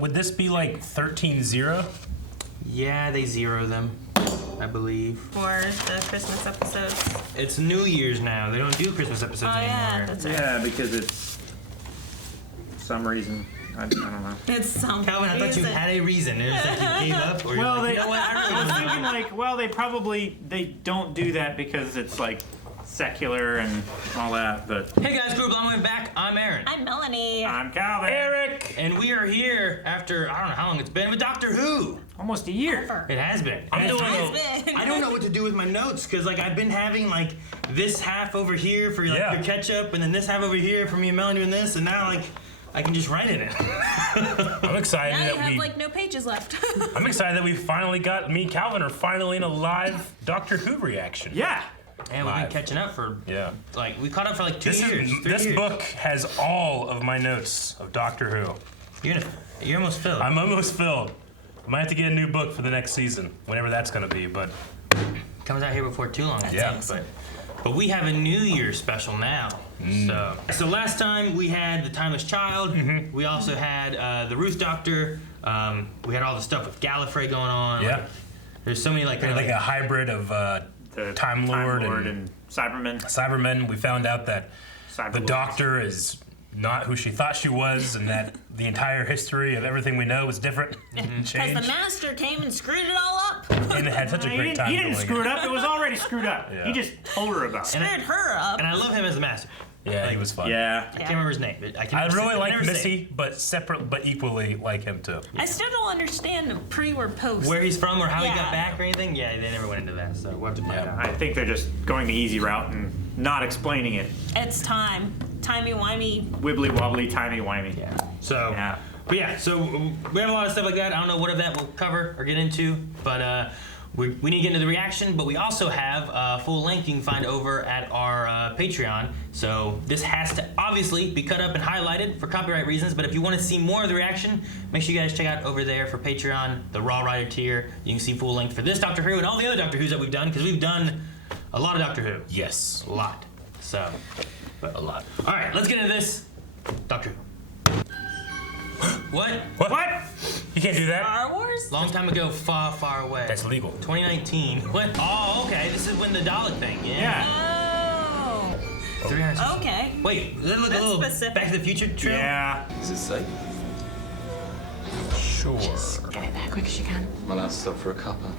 Would this be like 13-0? Yeah, they zero them, I believe. For the Christmas episodes. It's New Year's now. They don't do Christmas episodes anymore. Yeah, that's right. Yeah, because it's some reason. I don't know. It's some Calvin, I thought you had a reason. It's like you gave up, or Well, you're like, they, you know what? I was thinking like, well, they don't do that because it's like secular and all that. But Hey guys, group, I'm back. I'm Aaron. I'm Melanie. I'm Calvin. Eric! And we are here after, I don't know how long it's been, with Doctor Who. Almost a year. Ever. It has been. I'm doing I don't know what to do with my notes, because like I've been having like this half over here for like your catch-up, and then this half over here for me and Melanie doing this, and now like I can just write in it. I'm excited Now you that have like no pages left. I'm excited that we finally got, me and Calvin are finally in a live Doctor Who reaction. Yeah. And we've been catching up for, like, we caught up for like 2 years. This book has all of my notes of Doctor Who. You're almost filled. I'm almost filled. I might have to get a new book for the next season, whenever that's gonna be, but. Comes out here before too long, I think. But we have a New Year special now. So last time we had the Timeless Child. We also had the Ruth Doctor. We had all the stuff with Gallifrey going on. Yeah. Like, there's so many like a hybrid of The Time Lord and Cybermen. Cybermen. We found out that the Cyberlords. Doctor is not who she thought she was, and that the entire history of everything we know is different and Because changed. the master came and screwed it all up. And it had such a great time. He didn't doing screw it up. It was already screwed up. Yeah. He just told her about it. Screwed her up. And I love him as the Master. Yeah, he was fun. Yeah. I can't remember his name. But I really like Missy, but separate, but equally like him too. I still don't understand pre or post. Where he's from or how he Yeah. got back or anything. Yeah, they never went into that. So we'll have to find out. I think they're just going the easy route and not explaining it. It's time. Timey-wimey. Wibbly wobbly, timey wimey. Yeah. So. Yeah. But yeah, so we have a lot of stuff like that. I don't know what of that we'll cover or get into, but we need to get into the reaction. But we also have a full length you can find over at our Patreon. So this has to obviously be cut up and highlighted for copyright reasons. But if you want to see more of the reaction, make sure you guys check out over there for Patreon, the Raw Rider tier. You can see full length for this Doctor Who and all the other Doctor Who's that we've done, because we've done a lot of Doctor Who. Yes. A lot. So, A lot. all right, let's get into this Doctor Who. What? What? You can't do that. Star Wars? Long time ago, far, far away. That's legal. 2019. What? Oh, okay. This is when the Dalek thing. Yeah. Oh. 360. Okay. Wait, does that look That's a little specific. Back to the Future trail? Yeah. Is it safe? Sure. Get it there quick as you can. Well, I'll stop for a cuppa.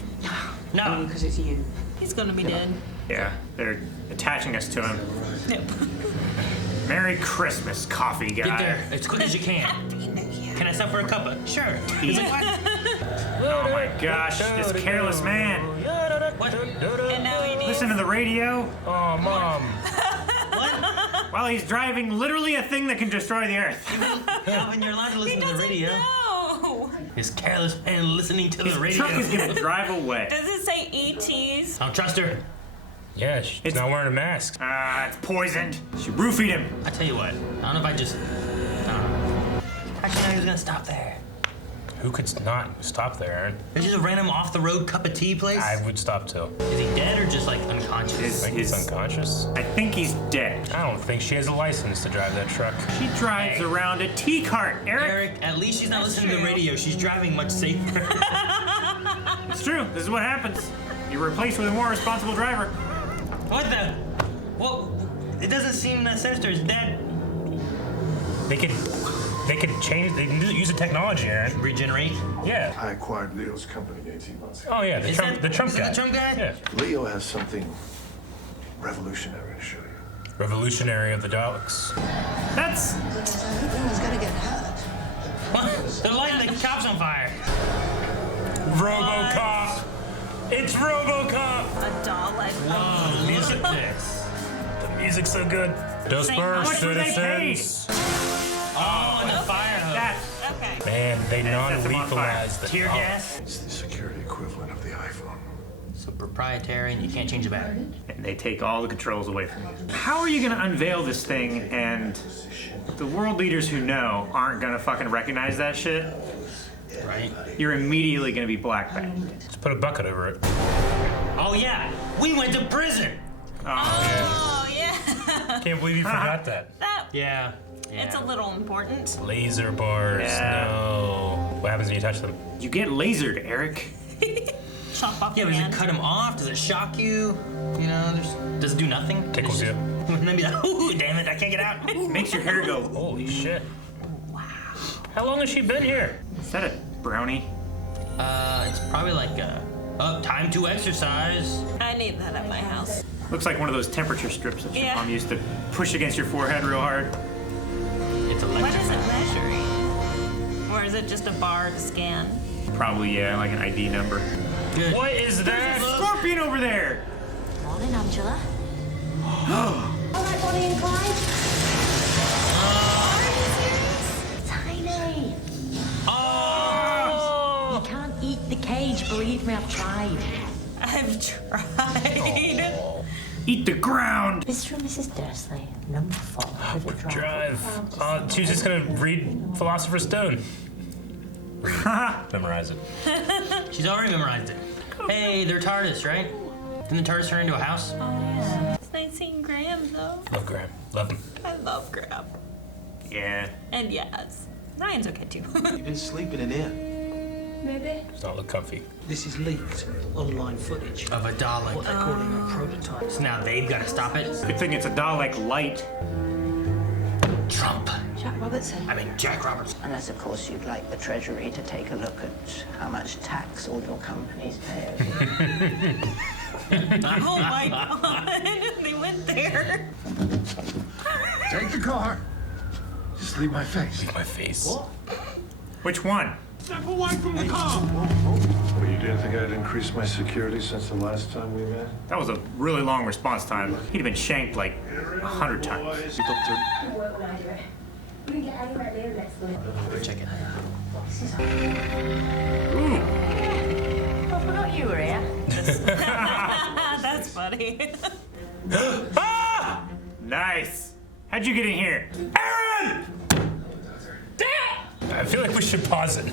No. Because it's you. He's gonna be dead. Yeah. They're attaching us to him. Yep. Merry Christmas, coffee guy. Get there as quick as you can. Happy New Year. Can I stop for a cuppa? Sure. He's like, what? Oh my gosh, this careless man. What? And now he needs. Listen to the radio Oh, Mom. while he's driving literally a thing that can destroy the earth. Calvin, you're allowed to He listen to the doesn't radio. know. His careless man listening to the radio. Truck is gonna drive away. Does it say ETs? I don't trust her. Yeah, she's It's- not wearing a mask. It's poisoned. She roofied him. I tell you what. I don't know if I just. I don't know. How'd you know he was gonna stop there? Who could not stop there, Aaron? It's just a random off-the-road cup of tea place. I would stop too. Is he dead or just like unconscious? I think he's unconscious. I think he's dead. I don't think she has a license to drive that truck. She drives around a tea cart, Eric. Eric, at least she's not That's listening to the true. radio. She's driving much safer. It's true. This is what happens. You're replaced with a more responsible driver. What the? Well, it doesn't seem that sinister. Is that They could change. They can use the technology, Aaron. regenerate? Yeah. I acquired Leo's company 18 months ago. Oh yeah, Is the Trump is guy. that the Trump guy? Yeah. Leo has something revolutionary to show you. Revolutionary of the Daleks. That's Everyone's gonna get hurt. What? They're lighting the cops on fire. RoboCop. It's RoboCop. A Dalek. Whoa, look at this. The music's so good. Those How birds, much were they paid? citizens. Oh, and the fire hose. that. Okay. Man, they set them on fire. non-lethalized the Tear gas. It's the security equivalent of the iPhone. So proprietary, and you can't change the battery. And they take all the controls away from you. How are you gonna unveil this thing and the world leaders who know aren't gonna fucking recognize that shit? Right? You're immediately gonna be blackballed. Just put a bucket over it. Oh yeah, we went to prison. Oh yeah. Can't believe you forgot that. That. Yeah. It's a little important. Laser bars. Yeah. No. happens when you touch them? You get lasered, Eric. Chop off Yeah, your but does hand. it cut him off? Does it shock you? You know, does it do nothing? Tickles you. And then be like, ooh, damn it, I can't get out. Makes your hair go. Holy shit. Wow. How long has she been here? Is that a brownie? It's probably like time to exercise. I need that at my house. Looks like one of those temperature strips that your Yeah. mom used to push against your forehead real hard. It's What electric. is it measuring? Or is it just a bar to scan? Probably, yeah, like an ID number. Good. What is that? Scorpion over there! Morning, Angela. All right, Bonnie and Clyde. Tiny. Oh! You can't eat the cage, believe me, I've tried. I've tried. Eat the ground! Mr. and Mrs. Dursley, number 4. River Drive. She's just gonna read Philosopher's Stone. Memorize it. She's already memorized it. Hey, they're TARDIS, right? Didn't the TARDIS turn into a house? Oh, yeah. It's nice seeing Graham, though. Love Graham. Love him. I love Graham. Yeah. And yes, Ryan's okay, too. You've been sleeping in here. Maybe. Does not look comfy. This is leaked online footage. Of a Dalek. What they're calling a prototype. So now they've got to stop it. Good thing it's a Dalek light. Trump. Jack Robertson. I mean, Jack Roberts. Unless, of course, you'd like the Treasury to take a look at how much tax all your companies pay. Oh my god, they went there. Take the car. Just leave my face. My face. Which one? Step away from the car! Well, you didn't think I'd increased my security since the last time we met? That was a really long response time. He'd have been shanked like 100 times. Doctor, Check it. Ooh. I forgot you were here. That's funny. Ah! Nice. How'd you get in here? Aaron! I feel like we should pause it.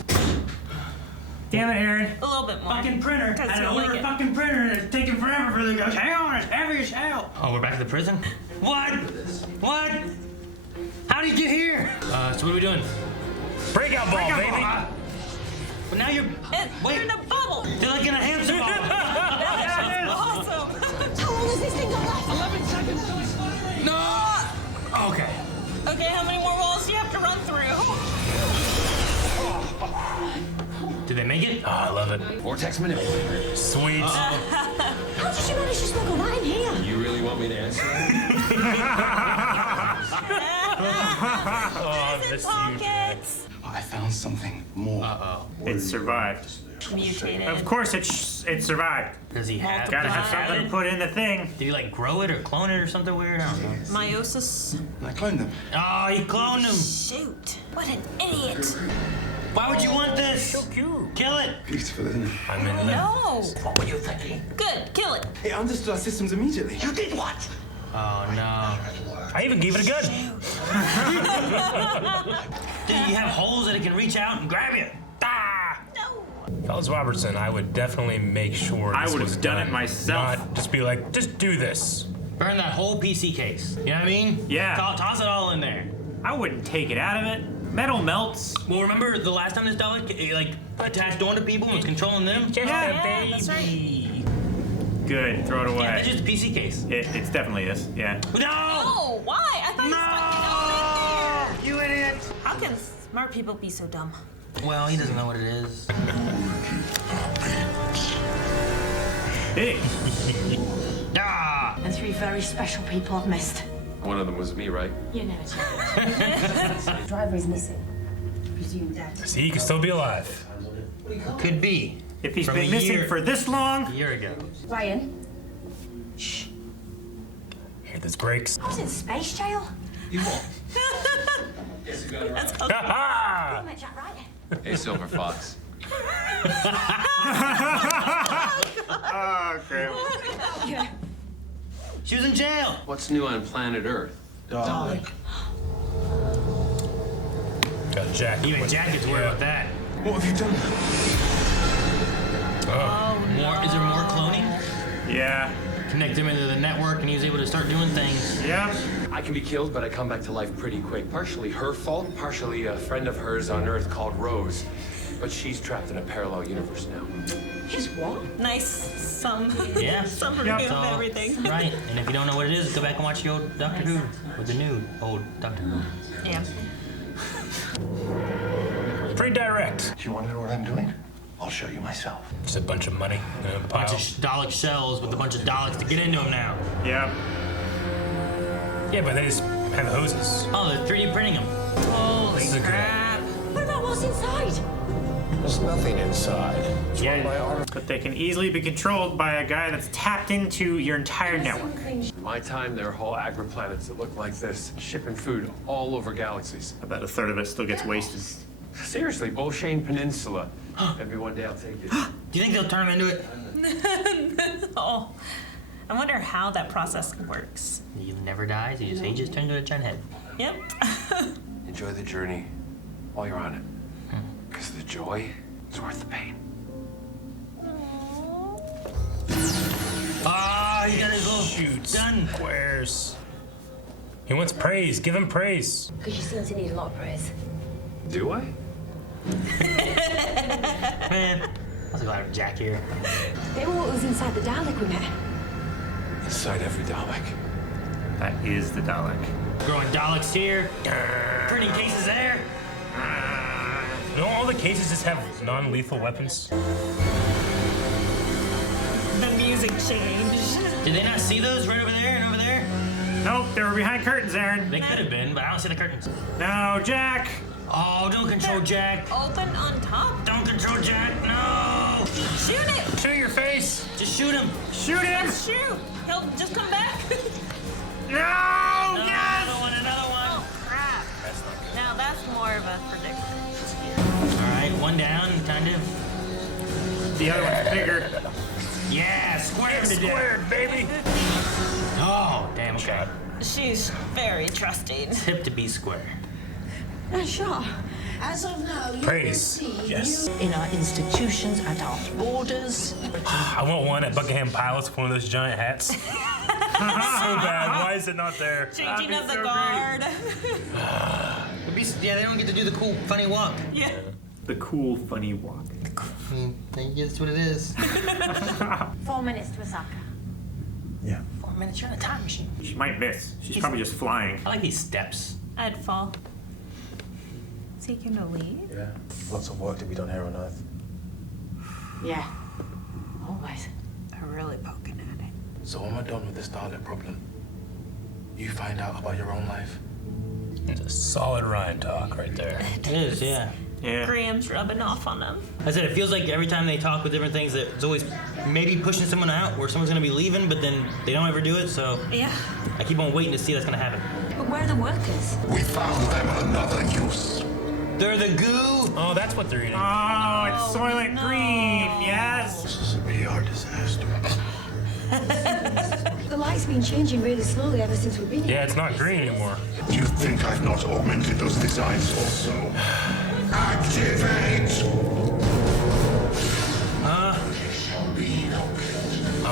Damn it, Aaron. A little bit more. Fucking printer. Because I had to you'll order like a it. fucking printer and it's taking forever for them to go, hang on, it's heavy as hell. Oh, we're back at the prison? What? What? How did you get here? So what are we doing? Breakout ball, baby. But now you're... They're in a bubble. They're like in a hamster ball. That's awesome. How long has this thing got left? 11 seconds till it's firing! No! Okay. Okay, how many more walls do you have to run through? Did they make it? Oh, I love it. Vortex manipulator. Sweet. How did you manage to smuggle that in here? You really want me to answer? Oh, Prison that's pockets. I found something more. It survived. Mutated. Of course it survived. Does he have... Gotta have does he something to it? put in the thing. Did he like grow it or clone it or something weird? I don't know. Meiosis. I cloned them. Oh, he cloned him. Shoot. What an idiot. Why would you want this? So cute. Kill it. Beautiful, isn't it? I'm in love. No. What were you thinking? Good. Kill it. It understood our systems immediately. You did what? Oh no. I even gave it a gun. Did you have holes that it can reach out and grab you? Ah! No. Fellas Robertson, I would definitely make sure I this would was have done it myself. Not just be like, just do this. Burn that whole PC case. You know what I mean? Yeah. Toss it all in there. I wouldn't take it out of it. Metal melts. Well, remember the last time this Dalek like attached onto people and was controlling them? Just Yeah, a that's right. baby. Good. Throw it Yeah, away. it's just a PC case. It's definitely is. Yeah. No! Oh, why? I thought you stuck it all in there. You idiot! How can smart people be so dumb? Well, he doesn't know what it is. Hey. Ah! And 3 very special people I've missed. One of them was me, right? You never check. Driver is missing. Presumed dead. See, he could still be alive. Could be. If he's From been a missing year- for this long, A year ago. Ryan, Hear this breaks. I was in space jail. You what? That's Ha ha! I met Jack Ryan. Hey, Silver Fox. oh, crap. She was in jail. What's new on planet Earth? Dalek. Got a jacket. Even Jack gets worried about that. What have you done? More? Is there more cloning? Yeah. Connect him into the network and he was able to start doing things. Yeah. I can be killed, but I come back to life pretty quick. Partially her fault, partially a friend of hers on Earth called Rose. But she's trapped in a parallel universe now. His what? Nice Yeah. summary Yep. of So, everything. Right, and if you don't know what it is, go back and watch the old Doctor Who, with the new old Doctor Who. Yeah. Pretty direct. You want to know what I'm doing? I'll show you myself. Just a bunch of money in a Bunch pile. of Dalek shells with a bunch of Daleks to get into them now. Yeah. Yeah, but they just have hoses. Oh, they're 3D printing them. Holy This is a good crap. What about what's inside? There's nothing inside. It's run by our... But they can easily be controlled by a guy that's tapped into your entire network. In my time, there are whole agri-planets that look like this, shipping food all over galaxies. About a third of it still gets wasted. Seriously, Beauchene Peninsula. Maybe one day I'll take it. Do you think they'll turn them into it? Oh. I wonder how that process works. You never die, so you just ages turn into a giant head. Yep. Enjoy the journey while you're on it. Because the joy is worth the pain. Ah, he got his little Shoots. gun. Squares. He wants praise. Give him praise. Because you seem to need a lot of praise. Do I? Man, I was glad to have Jack here. Maybe what was inside the Dalek we met. Inside every Dalek. That is the Dalek. Growing Daleks here, printing cases there. Don't all the cases just have non-lethal weapons? The music changed. Did they not see those right over there and over there? Nope, they were behind curtains, Aaron. They could have been, but I don't see the curtains. No, Jack. Oh, don't control Jack. Open on top. Don't control Jack. No. Shoot it. Shoot your face! Just shoot him. Shoot him. Shoot. He'll just come back. No. No, Yes. Another one, another one. Oh, crap. Now that's more of a predicament. All right, one down, kind of. The other one's bigger. Yeah, square to death. Squared, baby! Oh, damn, okay. She's very trusting. Tip to be square. Sure. As of now, you Praise. will see Yes. in our institutions, at our borders. I want one at Buckingham Palace with one of those giant hats. So bad. Why is it not there? Changing of the so guard. Yeah, they don't get to do the cool, funny walk. Yeah. The cool, funny walk. That's what it is. 4 minutes to Osaka. Yeah. 4 minutes, you're on a time machine. She might miss. She's probably just flying. I like these steps. I'd fall. Is he gonna leave? Yeah. Lots of work to be done here on Earth. Yeah. Always. They're really poking at it. So when we're done with this Dalek problem, you find out about your own life. It's a solid Ryan talk right there. It is, yeah. Yeah. Graham's rubbing off on them. I said it feels like every time they talk with different things, that it's always maybe pushing someone out, where someone's gonna be leaving, but then they don't ever do it. So Yeah. I keep on waiting to see that's gonna happen. But where are the workers? We found them another use. They're the goo. Oh, that's what they're eating. Oh, it's Soylent no. Green. Yes. This is a VR disaster. The light's been changing really slowly ever since we've been here. Yeah, it's not green anymore. Do you think I've not augmented those designs also? Activate!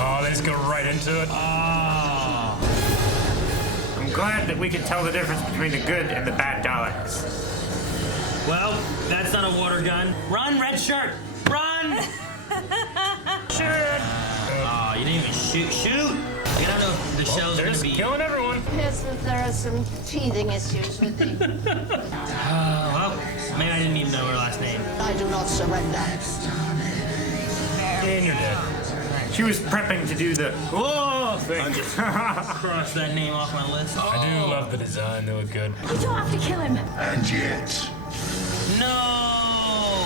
Oh, they just go right into it. Oh. I'm glad that we can tell the difference between the good and the bad Daleks. Well, that's not a water gun. Run, red shirt. Run. Shoot! Oh, you didn't even shoot. Shoot. I don't know if the shells are They're gonna just be. killing everyone. Appears that there are some teething issues with the... Well, maybe I didn't even know her last name. I do not surrender. And you're dead. She was prepping to do the Whoa! Thing. Cross that name off my list. I do love the design. They look good. You don't have to kill him. And yet, No!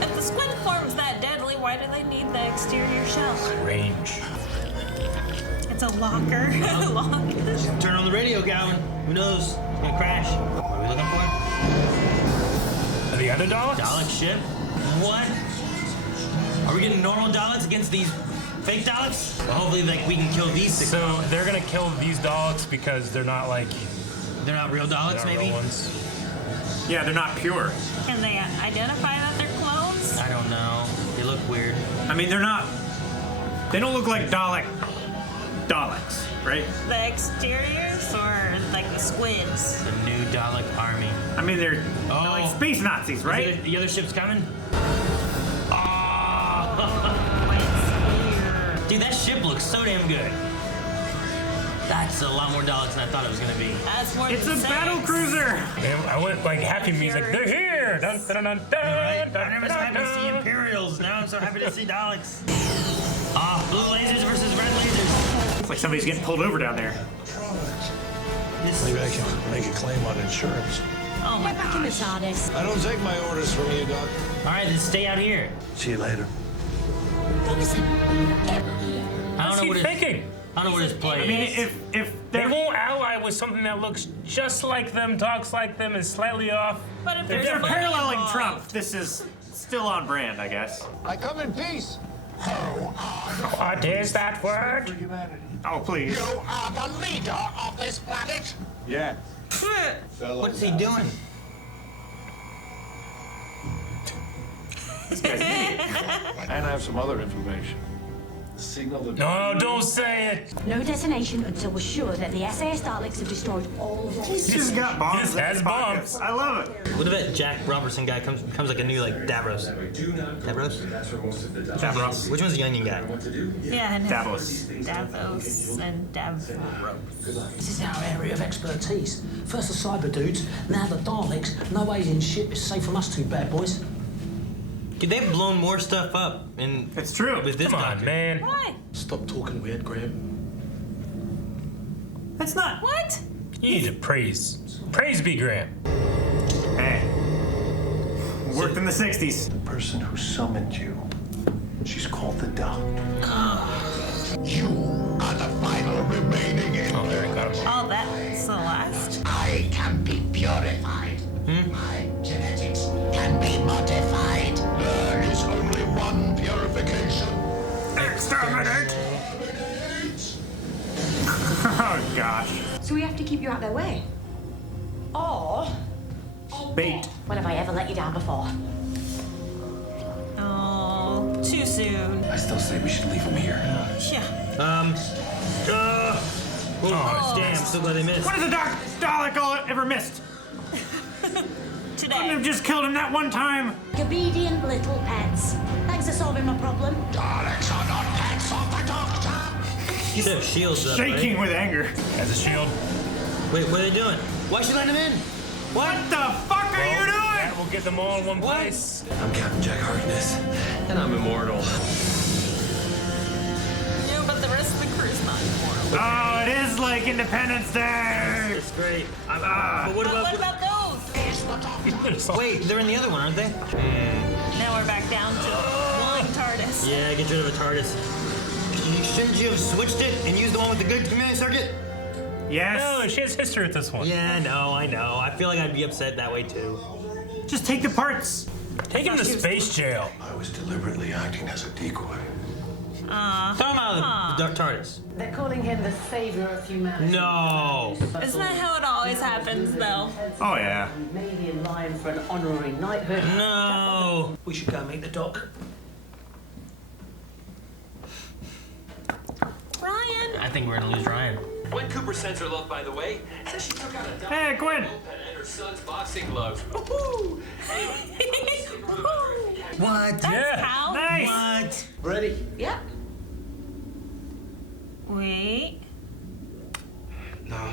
If the squid form's that deadly, why do they need the exterior shell? Range. It's a locker. Locker. Turn on the radio, Gowan. Who knows? It's gonna crash. What are we looking for? Are the other Daleks? Dalek ship? What? Are we getting normal Daleks against these fake Daleks? Well, hopefully, like, we can kill these six. So they're gonna kill these Daleks because they're not like They're not real Daleks, they're not maybe? real ones. Yeah, they're not pure. Can they identify that they're clones? I don't know. They look weird. I mean, they're not. They don't look like Daleks, right? The exteriors or like the squids? The new Dalek army. I mean, they're Oh. like space Nazis, right? The other ship's coming? Dude, that ship looks so damn good. That's a lot more Daleks than I thought it was gonna be. That's more It's than a battle cruiser. Man, I went like happy music. They're here. Dun, dun, dun, dun, Right? dun, I never dun, happy to see dun. Imperials. Now I'm so happy to see Daleks. Ah, blue lasers versus red lasers. It's like somebody's getting pulled over down there. Maybe I can make a claim on insurance. Oh my Back in the gosh. TARDIS. I don't take my orders from you, Doc. All right, then stay out here. See you later. What was it? I don't What's know he what his, thinking? I don't know what his play I mean, is. if They they're won't ally with something that looks just like them, talks like them, is slightly off. But if if there's they're money paralleling involved- Trump, this is still on brand, I guess. I come in peace. What is that word? Humanity. Oh, please. You are the leader of this planet. Yeah. What's he doing? This guy's an idiot. And I have some other information. The signal that... No, don't say it. No detonation until we're sure that the SAS Daleks have destroyed all of He's us. just got bombs. This in has his pockets. bombs. I love it. What if that Jack Robertson guy becomes like a new like Davros? Davros? Davros. Which one's the onion guy? Yeah, and Davos. Davos and Davros. This is our area of expertise. First the cyber dudes, now the Daleks. No alien ship is safe from us two bad boys. Dude, they've blown more stuff up in It's true. with this Come on, doctor. man. Why? Stop talking weird, Graham. That's not. What? You need to praise. Praise be Graham. Hey. Worked in the 60s. The person who summoned you. She's called the Doctor. You are the final remaining Oh, there entity. it goes. Oh, that's the last. I can be purified. My genetics can be modified. There is only one purification. Exterminate! Oh, gosh. So we have to keep you out their way. Or, Bait. when have I ever let you down before? Oh, too soon. I still say we should leave him here. Yeah. Oh, damn! I'm so glad they missed. What has the Dalek ever missed? Today. Couldn't have just killed him that one time. Obedient little pets. Thanks for solving my problem. Daleks are not pets of the Doctor. You should have shields up, Shaking right? with anger. As a shield. Wait, what are they doing? Why is she letting him in? What the fuck are you doing? That will get them all in one place. I'm Captain Jack Harkness, and I'm immortal. Yeah, but the rest of the crew's not immortal. Oh, it is like Independence Day. It's great. But what But what about? about those? Wait, they're in the other one, aren't they? Now we're back down to one TARDIS. Yeah, get rid of a TARDIS. Shouldn't you have switched it and used the one with the good community circuit? Yes. No, she has history with this one. Yeah, I know. I feel like I'd be upset that way too. Just take the parts. Take him to space jail. I was deliberately acting as a decoy. Throw him out of the TARDIS. They're calling him the savior of humanity. No. Isn't that how it always happens, though? Oh, yeah. Maybe in line for an honorary knighthood. No. We should go meet the doc. Ryan. I think we're gonna lose Ryan. When Cooper sends her love, by the way, says she took out a dog Hey, Quinn. and her son's boxing gloves. What? That's Yeah. how. Nice. What? Ready? Yep. Wait. No.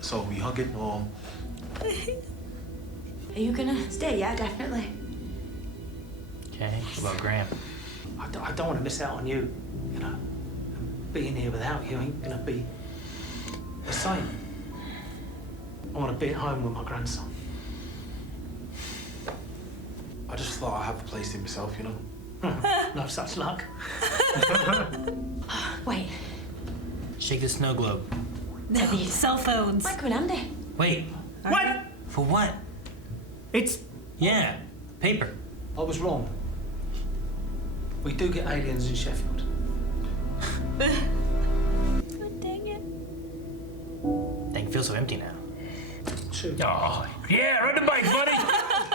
So we hugging or? Are you gonna stay? Yeah, definitely. Okay. What about Graham? I don't want to miss out on you. You know, being here without you ain't gonna be the same. I want to be at home with my grandson. I just thought I'd have a place to myself, you know. No such luck. Wait, Shake the snow globe. No, cell phones. Mike and Andy. Wait. What? For what? It's. Yeah. Paper. I was wrong. We do get aliens in Sheffield. God dang it. Thing feels so empty now. True. Oh, yeah, ride the bike, buddy.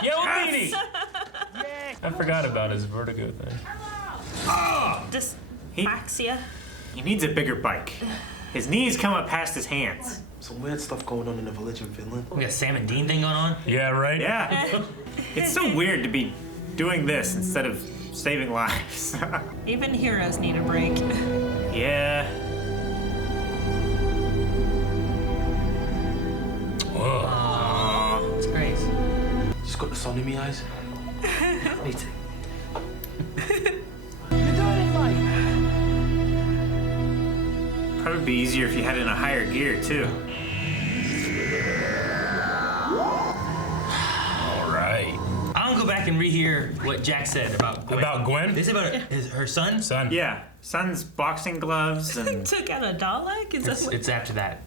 Yellow beanie. I forgot about his vertigo thing. Dyspraxia. He needs a bigger bike. His knees come up past his hands. Some weird stuff going on in the village in Finland. We got Sam and Dean thing going on. Yeah, right? Yeah. It's so weird to be doing this instead of saving lives. Even heroes need a break. Yeah. It's great. Just got the sun in my eyes. Me too. Probably be easier if you had it in a higher gear too. All right. I want to go back and rehear what Jack said about Gwen. About Gwen? They said about her son? Son. Yeah, son's boxing gloves and Took out a Dalek? Is that what? It's after that.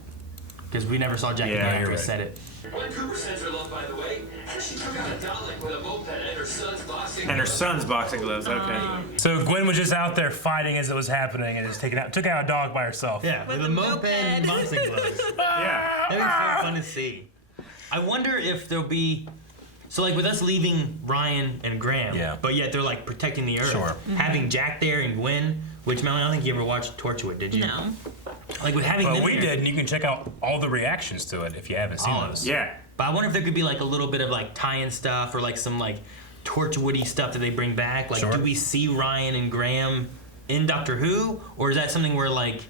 Because we never saw Jack Yeah, again you're after he right. said it. Gwen Cooper sends her love, by the way, and she took out a Dalek with a moped and her son's boxing. her son's boxing gloves. Okay. So Gwen was just out there fighting as it was happening and just took out a dog by herself. Yeah, with a moped and boxing gloves. Yeah. That'd be so fun to see. I wonder if there'll be... So, like, with us leaving Ryan and Graham, Yeah. but yet they're, like, protecting the Earth. Sure. Having Jack there and Gwen, which, Melanie, I don't think you ever watched Torchwood, did you? No. Like, with having Well, them we there, did, and you can check out all the reactions to it if you haven't seen All of those. Yeah. But I wonder if there could be, like, a little bit of, like, tie-in stuff or, like, some, like, Torchwoody stuff that they bring back. Like, Sure. do we see Ryan and Graham in Doctor Who? Or is that something where, like...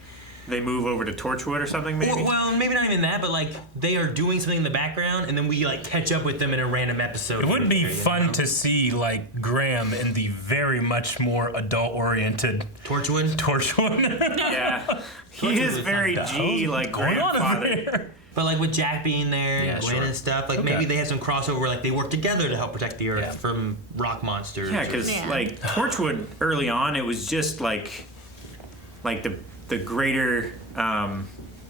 They move over to Torchwood or something, maybe? Well, maybe not even that, but, like, they are doing something in the background, and then we, like, catch up with them in a random episode. It would be You know? fun to see, like, Graham in the very much more adult-oriented Torchwood? Torchwood. Yeah. He is very G, like Going on over grandfather. there. But like with Jack being there, Yeah, and Gwen sure. and stuff, like Okay. maybe they have some crossover where like they work together to help protect the Earth Yeah. from rock monsters. Yeah, because Yeah. like Torchwood early on, it was just like the greater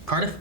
Cardiff?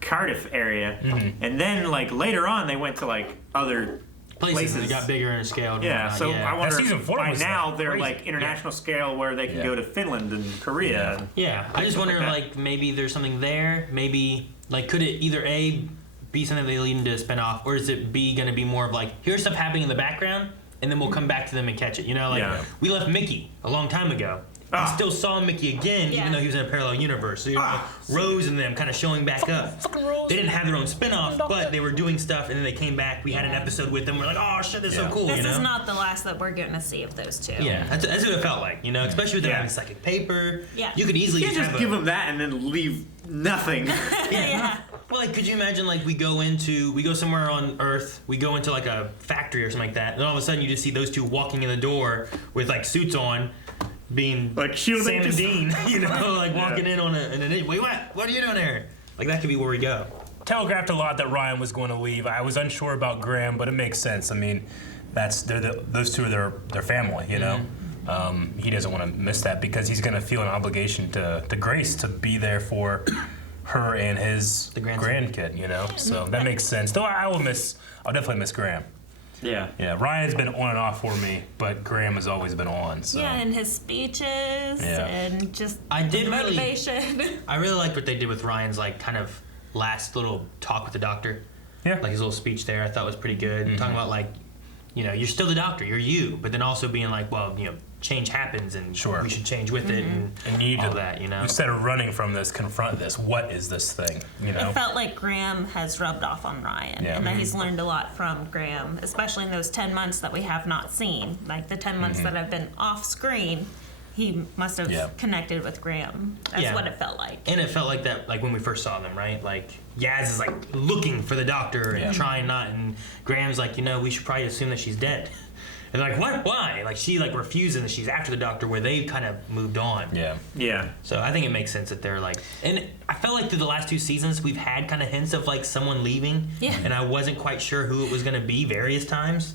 Cardiff area, and then like later on they went to like other Places that got bigger in scale. and Yeah, whatnot, so yeah. I wonder season if 4 by was, now like, they're crazy. like international scale where they can Yeah. go to Finland and Korea. and- Yeah, I just wonder like that. like maybe there's something there. Maybe like could it either A be something they lead into a spinoff, or is it B going to be more of like here's stuff happening in the background, and then we'll come back to them and catch it. You know, like Yeah. we left Mickey a long time ago. Ah. We still saw Mickey again, Yeah. even though he was in a parallel universe. So you know, Rose and them kind of showing back up. They didn't have their own spin-off, but they were doing stuff, and then they came back. We had an Yeah. episode with them. We're like, oh shit, that's so Yeah. cool. This you know? is not the last that we're going to see of those two. Yeah, that's what it felt like. You know, especially with them Yeah. having psychic paper. Yeah. You could easily You can't just have give them that and then leave nothing. Yeah. Well, like, could you imagine, like, we go somewhere on Earth, we go into, like, a factory or something like that, and then all of a sudden you just see those two walking in the door with, like, suits on, being Like, shielding Sam and just- Dean, you know, like, walking in on wait, what are you doing here? Like, that could be where we go. Telegraphed a lot that Ryan was going to leave. I was unsure about Graham, but it makes sense. I mean, those two are their family, you know. He doesn't want to miss that because he's going to feel an obligation to Grace to be there for her and his The grandson. grandkid, you know. So that makes sense. Though I'll definitely miss Graham. Yeah. Yeah, Ryan's been on and off for me, but Graham has always been on. So. Yeah, and his speeches and just I did really- motivation. I really liked what they did with Ryan's, like, kind of last little talk with the doctor. Yeah. Like, his little speech there, I thought was pretty good. Talking about, like, you know, you're still the doctor, you're you, but then also being like, well, you know, change happens and Sure. we should change with it and And you need all to, that, you know. instead of running from this, confront this. What is this thing? You know. It felt like Graham has rubbed off on Ryan, Yeah. and that he's learned a lot from Graham, especially in those 10 months that we have not seen. Like the 10 months that have been off screen, he must have Yeah. connected with Graham. That's Yeah. what it felt like. And it felt like that, like when we first saw them, right? Like Yaz is like looking for the doctor and Yeah. trying not, and Graham's like, you know, we should probably assume that she's dead. And they're like, what? Why? Like she like refuses that she's after the doctor, where they kind of moved on. Yeah. Yeah. So I think it makes sense that they're like, and I felt like through the last 2 seasons we've had kind of hints of like someone leaving, Yeah. and I wasn't quite sure who it was going to be various times.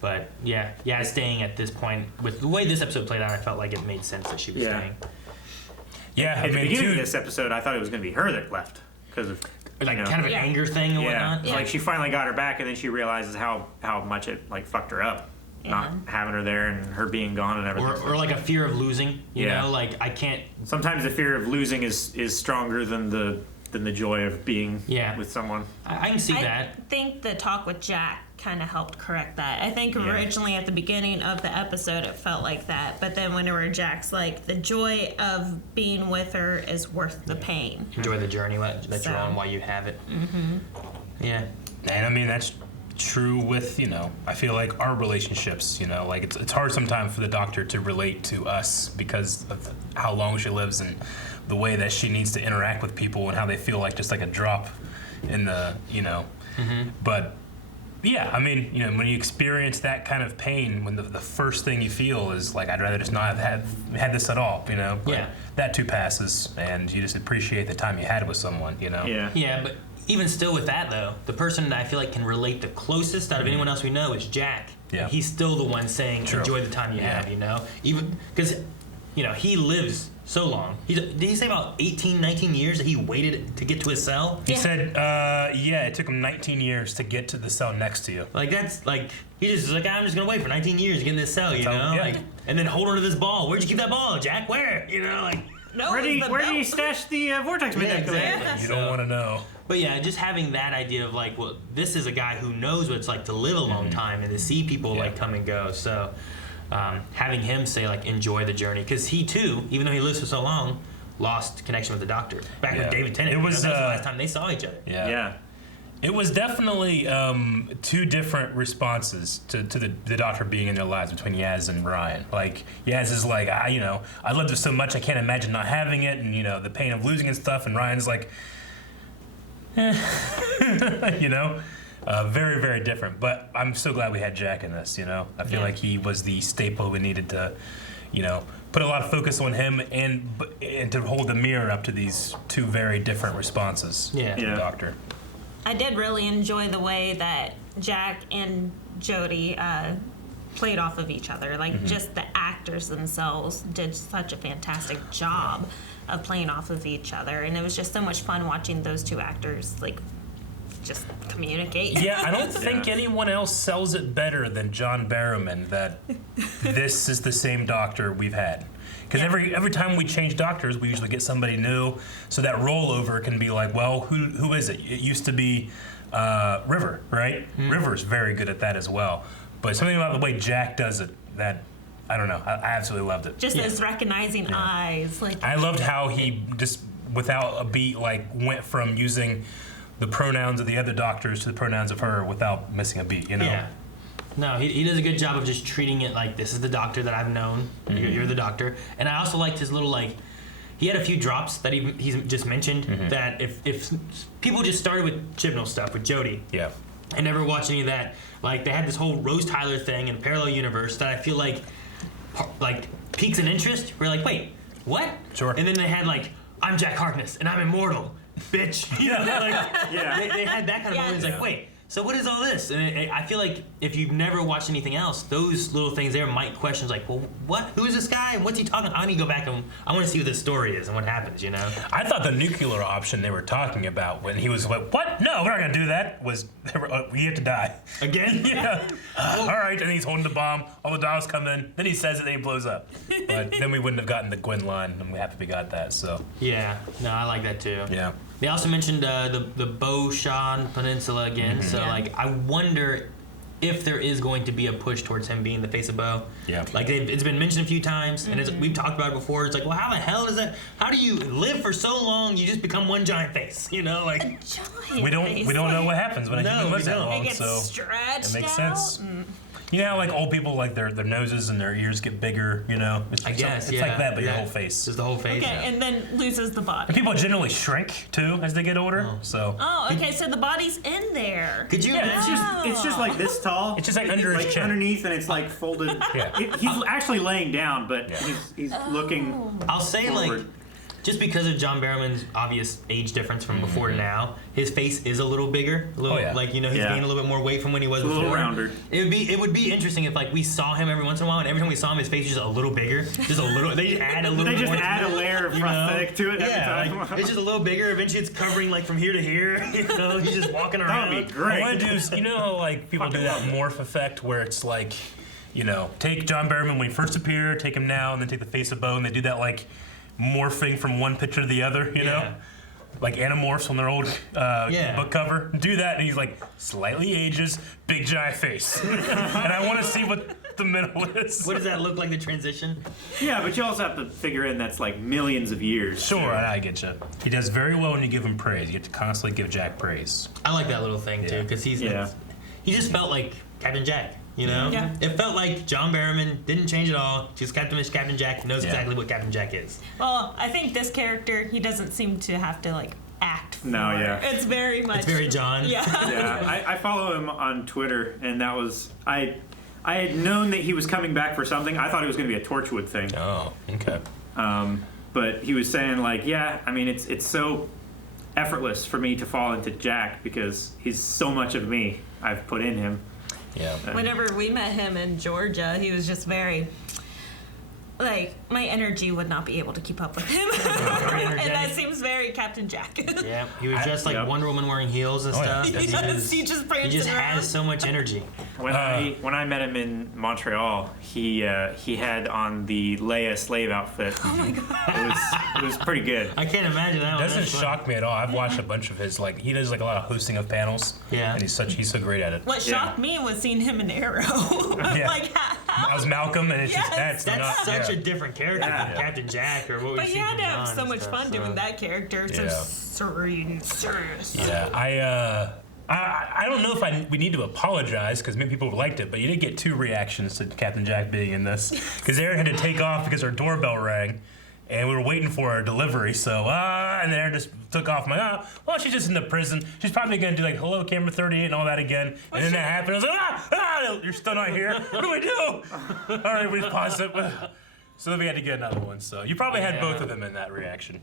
But yeah, staying at this point with the way this episode played out, I felt like it made sense that she was Yeah. staying. Yeah. At I the mean, beginning of too, this episode, I thought it was going to be her that left because of Like you know, kind of an Yeah. anger thing and yeah, whatnot. Yeah. like she finally got her back, and then she realizes how much it like fucked her up, not having her there and her being gone and everything. Or like a fear of losing, you Yeah. know, like I can't. Sometimes the fear of losing is stronger than the joy of being Yeah. with someone. I can see I that. think the talk with Jack kind of helped correct that. I think originally at the beginning of the episode it felt like that, but then whenever Jack's like, the joy of being with her is worth the pain. Enjoy the journey that you're So. on while you have it. Mm-hmm. Yeah. and I mean that's true with, I feel like our relationships, like it's hard sometimes for the Doctor to relate to us because of how long she lives and the way that she needs to interact with people and how they feel like just like a drop in the, but yeah, I mean, when you experience that kind of pain, when the first thing you feel is like, I'd rather just not have had this at all, but Yeah. that too passes, and you just appreciate the time you had with someone, Yeah, but even still with that, though, the person that I feel like can relate the closest out of anyone else we know is Jack. Yeah. He's still the one saying, True. enjoy the time you have, Even, because, he lives so long. Did he say about 18, 19 years that he waited to get to his cell? He said, it took him 19 years to get to the cell next to you. Like, that's, like, he just was like, I'm just going to wait for 19 years to get in this cell, Yeah. Like, and then hold on to this ball. Where'd you keep that ball, Jack? Where? Like... No, Where do you stash the vortex manipulator? exactly. You don't want to know. But yeah, just having that idea of like, well, this is a guy who knows what it's like to live a long time and to see people like come and go. So having him say like, enjoy the journey, because he too, even though he lives for so long, lost connection with the Doctor. Back with David Tennant. It was that's the last time they saw each other. Yeah. It was definitely two different responses to the Doctor being in their lives between Yaz and Ryan. Like, Yaz is like, I loved it so much, I can't imagine not having it, and, the pain of losing and stuff, and Ryan's like, very, very different. But I'm so glad we had Jack in this, I feel like he was the staple we needed to, put a lot of focus on him and to hold the mirror up to these two very different responses to the Doctor. I did really enjoy the way that Jack and Jodie played off of each other. Like, just the actors themselves did such a fantastic job of playing off of each other. And it was just so much fun watching those two actors, like, just communicate. Yeah, I don't think anyone else sells it better than John Barrowman that this is the same Doctor we've had. Because every time we change doctors, we usually get somebody new, so that rollover can be like, well, who is it? It used to be River, right? River's very good at that as well. But something about the way Jack does it, that, I don't know, I absolutely loved it. Just those recognizing eyes. Like, I loved how he just, without a beat, like, went from using the pronouns of the other doctors to the pronouns of her without missing a beat, Yeah. No, he does a good job of just treating it like this is the Doctor that I've known. You're the Doctor. And I also liked his little, like, he had a few drops that he's just mentioned that if people just started with Chibnall stuff, with Jodie, and never watched any of that, like, they had this whole Rose Tyler thing in Parallel Universe that I feel like piques an interest. We're like, wait, what? Sure. And then they had, like, I'm Jack Harkness, and I'm immortal, bitch. They had that kind of moment. It's like, wait, so what is all this? And I feel like if you've never watched anything else, those little things there might questions like, well, what? Who is this guy? And what's he talking? I need to go back and I want to see what this story is and what happens, I thought the nuclear option they were talking about when he was like, what? No, we're not going to do that, was we have to die. Again? All right, and he's holding the bomb. All the Daleks come in. Then he says it, then he blows up. But then we wouldn't have gotten the Gwen line, and we happy we got that, so. Yeah, no, I like that too. Yeah. They also mentioned the Bo-Shan Peninsula again, so like I wonder if there is going to be a push towards him being the face of Bo. Yeah. Like it's been mentioned a few times, and we've talked about it before. It's like, well, how the hell is that? How do you live for so long? You just become one giant face, Like we don't know what happens when a human lives that long, it gets so stretched it makes out. sense. You know how like old people, like their noses and their ears get bigger, It's I guess, it's like that, but your whole face. Just the whole face. Okay, and then loses the body. And people generally shrink too as they get older. So Oh, okay, so the body's in there. Could you imagine? It's just like this tall. it's just like under his chin. Underneath, and it's like folded. He's actually laying down, but he's looking. I'll say forward. like, just because of John Barrowman's obvious age difference from before to now, his face is a little bigger. A little, like he's gained a little bit more weight from when he was before. A little rounder. It would be interesting if like we saw him every once in a while, and every time we saw him, his face was just a little bigger, just a little. They just add a little. They just more add a layer of prosthetic to it every time. Like, it's just a little bigger. Eventually, it's covering like from here to here. He's just walking around. That'd be great. I want to do, how like people do that morph effect where it's like, take John Barrowman when he first appeared, take him now, and then take the face of Bo, and they do that like morphing from one picture to the other, like Animorphs on their old book cover. Do that, and he's like slightly ages, big giant face, and I want to see what the middle is. What does that look like? The transition? Yeah, but you also have to figure in that's like millions of years. Sure, I get you. He does very well when you give him praise. You have to constantly give Jack praise. I like that little thing too, because he's he just felt like Captain Jack. You know, Yeah. it felt like John Barrowman didn't change at all. Just Captain Jack knows exactly what Captain Jack is. Well, I think this character, he doesn't seem to have to like act for. No, yeah. It's very much. It's very John. Yeah. Yeah, I follow him on Twitter, and that was I had known that he was coming back for something. I thought it was going to be a Torchwood thing. Oh, okay. But he was saying like, yeah, I mean, it's so effortless for me to fall into Jack because he's so much of me I've put in him. Yeah. Whenever we met him in Georgia, he was just very. Like, my energy would not be able to keep up with him. And that seems very Captain Jack. Yeah, he was just like Wonder Woman wearing heels and stuff. He just has so much energy. When I met him in Montreal, he had on the Leia slave outfit. Oh my god. It was pretty good. I can't imagine that. It doesn't shock me at all. I've watched a bunch of his, like, he does like a lot of hosting of panels. Yeah. And he's so great at it. What shocked me was seeing him in Arrow. Yeah. Like, how? That was Malcolm, and it's just Yes. That's not, such a different character than Captain Jack or what we But see. he had to from have John so and much stuff, fun doing that character. So Yeah. serene, serious. Yeah, I don't know if we need to apologize because many people liked it, but you did get 2 reactions to Captain Jack being in this. Because Aaron had to take off because our doorbell rang, and we were waiting for our delivery. So and Aaron just took off. I'm like, well, she's just in the prison. She's probably gonna do like hello, camera 38 and all that again. And then that happened. I was like, you're still not here. What do we do? All right, we just paused it. So then we had to get another one. So you probably had both of them in that reaction.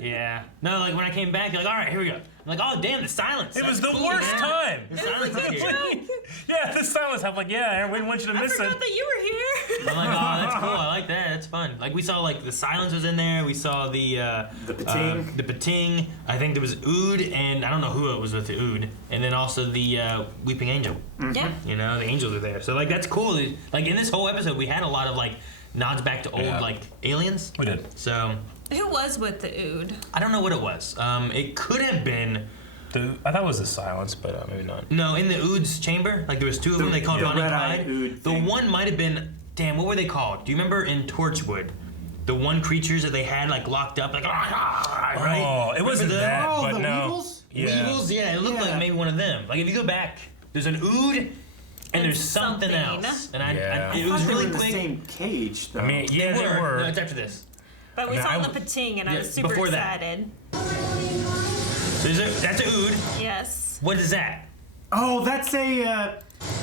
Yeah. No, like when I came back, you're like, all right, here we go. I'm like, oh damn, the silence. It was That's the cool, worst man. time. The silence is here. Yeah, the silence. I'm like, yeah, Aaron, we didn't want you to miss it. I forgot that you were here. I'm like, oh, that's cool. I like that. That's fun. Like we saw like the silence was in there. We saw the Pating. the Pating. I think there was Ood, and I don't know who it was with the Ood, and then also the Weeping Angel. Yeah. You know, the angels are there. So like that's cool. Like in this whole episode, we had a lot of like nods back to old like aliens. We did. So Who was with the Ood? I don't know what it was. It could have been. I thought it was the silence, but maybe not. No, in the Ood's chamber, like there was 2 of them. They called Bonnie and red-eyed Clyde. Ood The thing. one might have been. Damn, what were they called? Do you remember in Torchwood? The one creatures that they had like locked up, like right? Oh, it wasn't Remember that, Oh, but the no. Weevils? Yeah. Weevils? Yeah, it looked like maybe one of them. Like if you go back, there's an Ood, and there's something something. else. And Yeah. it was They were really in the quick. same cage, though. I mean, yeah, they No, were. it's after this. But we No, saw I the w- Pating, and I Yeah, was super before that. excited. So that's a Ood. Yes. What is that? Oh, that's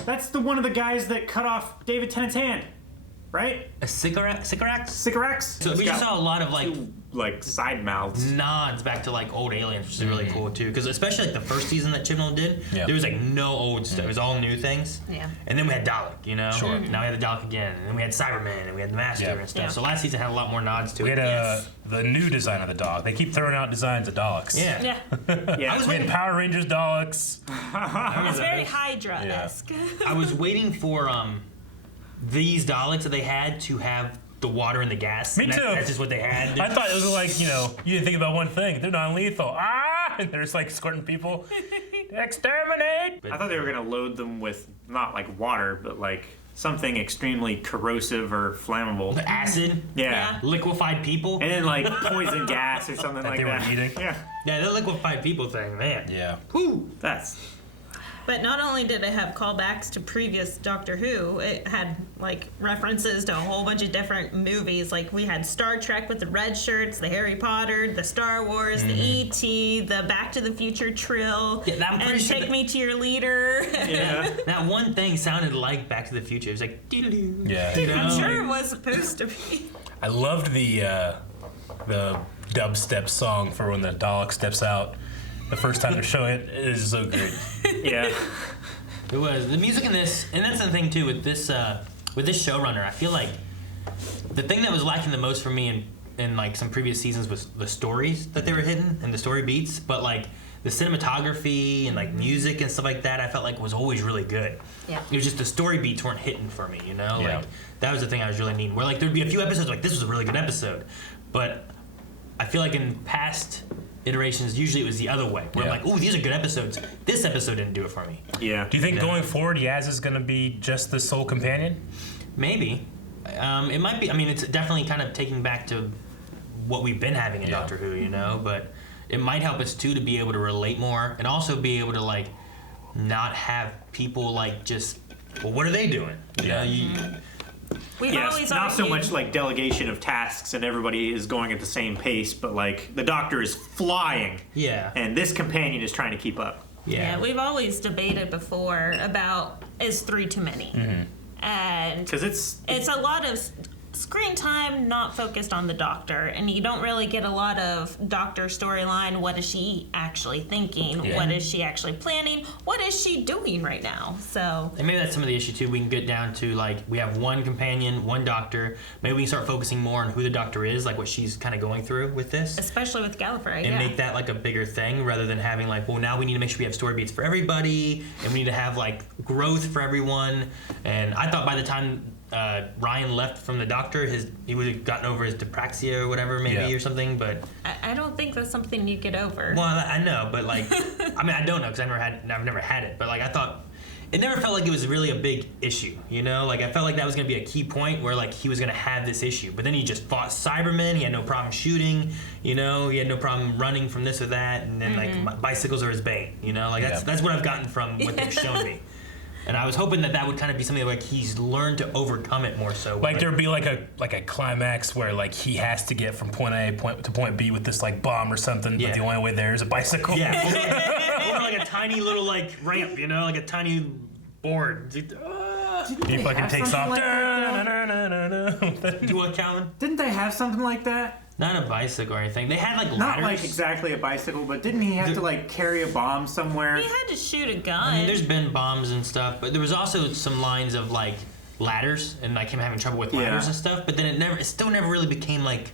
that's the one of the guys that cut off David Tennant's hand, right? A Sycorax? Sycorax. So we just saw a lot of like side mouths. nods back to like old aliens, which is really cool too. Because especially like the first season that Chibnall did, Yeah. there was like no old stuff. It was all new things. Yeah. And then we had Dalek, you know. Sure. Now we had the Dalek again, and then we had Cyberman, and we had the Master Yeah. and stuff. Yeah. So last season had a lot more nods to We it. had the new design of the dog. They keep throwing out designs of Daleks. Yeah. Yeah. Yeah. I was We had waiting. Power Rangers Daleks. It's very Hydra-esque. I was waiting for these Daleks that they had to have the water and the gas. Me And too. That's just what they had. I thought it was like, you didn't think about one thing. They're non-lethal. And they're just like escorting people. Exterminate! I thought they were gonna load them with not like water, but like something extremely corrosive or flammable. The acid, Yeah. liquefied people. And then like poison gas or something like they were that. eating. Yeah. Yeah, the liquefied people thing, man. Yeah. Whew. That's But not only did it have callbacks to previous Doctor Who, it had like references to a whole bunch of different movies. Like we had Star Trek with the red shirts, the Harry Potter, the Star Wars, the E.T., the Back to the Future trill, Yeah, I'm pretty and sure Take that- Me to Your Leader. yeah. That one thing sounded like Back to the Future. It was like doo-doo-doo. Yeah. You know? I'm sure it was supposed to be. I loved the dubstep song for when the Dalek steps out. The first time they're showing it is so great. Yeah. It was the music in this, and that's the thing too with this showrunner. I feel like the thing that was lacking the most for me in like some previous seasons was the stories that they were hitting and the story beats, but like the cinematography and like music and stuff like that, I felt like was always really good. Yeah. It was just the story beats weren't hitting for me, you know. Yeah. Like that was the thing I was really needing. Where like there'd be a few episodes like this was a really good episode, but I feel like in past iterations, usually it was the other way. Where Yeah. I'm like, oh, these are good episodes. This episode didn't do it for me. Yeah. Do you think Yeah. going forward, Yaz is going to be just the sole companion? Maybe. It might be. I mean, it's definitely kind of taking back to what we've been having in Yeah. Doctor Who, you know. But it might help us too to be able to relate more, and also be able to like not have people like just, well, what are they doing? You know, We've Yes, always not so argued- much like delegation of tasks and everybody is going at the same pace, but like the Doctor is flying. Yeah. And this companion is trying to keep up. Yeah, we've always debated before about is 3 too many, and Because it's a lot of screen time not focused on the Doctor, and you don't really get a lot of Doctor storyline. What is she actually thinking? Yeah. What is she actually planning? What is she doing right now? So And maybe that's some of the issue too. We can get down to like we have one companion, one Doctor. Maybe we can start focusing more on who the Doctor is, like what she's kind of going through with this, especially with Gallifrey, and yeah. make that like a bigger thing rather than having like, well, now we need to make sure we have story beats for everybody, and we need to have like growth for everyone. And I thought by the time Ryan left from the Doctor, he would have gotten over his dypraxia or whatever, maybe, or something. But I don't think that's something you get over. well, I know, but like, I mean, I don't know because I've never had it. But like, I thought it never felt like it was really a big issue, you know? Like I felt like that was gonna be a key point where like he was gonna have this issue. But then he just fought Cybermen. He had no problem shooting, you know. He had no problem running from this or that. And then like bicycles are his bane, you know. Like that's what I've gotten from what they've shown me. And I was hoping that would kind of be something like he's learned to overcome it more so. Like there'd be like a climax where like he has to get from point A to point B with this like bomb or something, but the only way there is a bicycle. Yeah, or like a tiny little like ramp, you know, like a tiny board. He fucking takes off. Do what, Calvin? Didn't they have something like that? Not a bicycle or anything. They had like ladders. Not like exactly a bicycle, but didn't he have to like carry a bomb somewhere? He had to shoot a gun. I mean, there's been bombs and stuff, but there was also some lines of like ladders, and like him having trouble with ladders and stuff. But then it still never really became like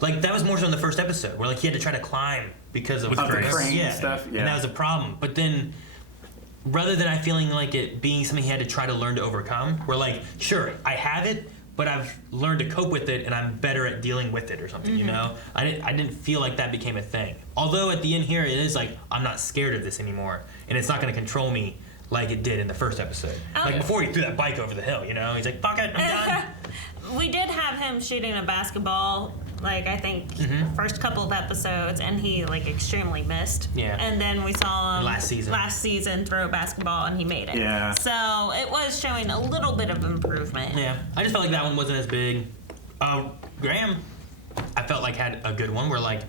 that was more so in the first episode where like he had to try to climb because of the crane and stuff. Yeah, and that was a problem. But then, rather than I feeling like it being something he had to try to learn to overcome, where like sure I have it, but I've learned to cope with it and I'm better at dealing with it or something, you know? I didn't feel like that became a thing. Although at the end here it is like, I'm not scared of this anymore and it's not gonna control me like it did in the first episode. Like before he threw that bike over the hill, you know? He's like, fuck it, I'm done. We did have him shooting a basketball, like I think first couple of episodes, and he like extremely missed. Yeah. And then we saw him last season throw a basketball and he made it. Yeah. So it was showing a little bit of improvement. Yeah, I just felt like that one wasn't as big. Graham, I felt like had a good one where like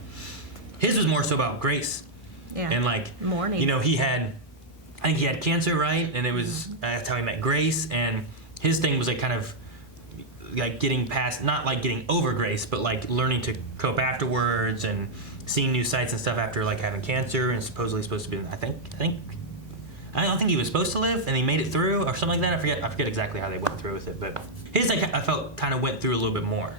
his was more so about Grace. Yeah. And like Morning. you know, I think he had cancer, right? And it was that's how he met Grace, and his thing was like kind of like getting past, not like getting over Grace, but like learning to cope afterwards and seeing new sights and stuff after like having cancer and supposedly supposed to be. I don't think he was supposed to live, and he made it through, or something like that. I forget exactly how they went through with it, but his I felt kind of went through a little bit more.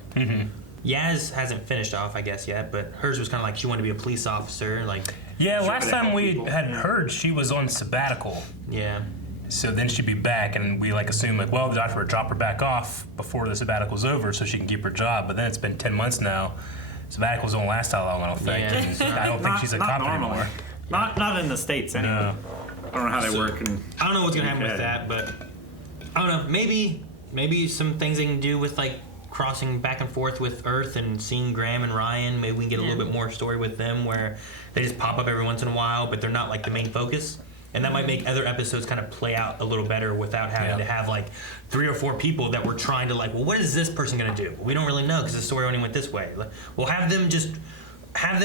Yaz hasn't finished off, I guess, yet, but hers was kind of like she wanted to be a police officer, like. Yeah, last time we had heard she was on sabbatical. Yeah. So then she'd be back, and we like assume like, well, the Doctor would drop her back off before the sabbatical's over, so she can keep her job. But then it's been 10 months now. Sabbaticals don't last that long, I don't think. Yeah. I don't think she's a cop anymore. Not in the States anyway. No. I don't know how they work. I don't know what's gonna happen with that, but I don't know. Maybe some things they can do with like crossing back and forth with Earth and seeing Graham and Ryan. Maybe we can get a little bit more story with them where they just pop up every once in a while, but they're not like the main focus. And that might make other episodes kind of play out a little better without having to have like 3 or 4 people that we're trying to like, well, what is this person gonna do? We don't really know because the story only went this way. Like, we'll have them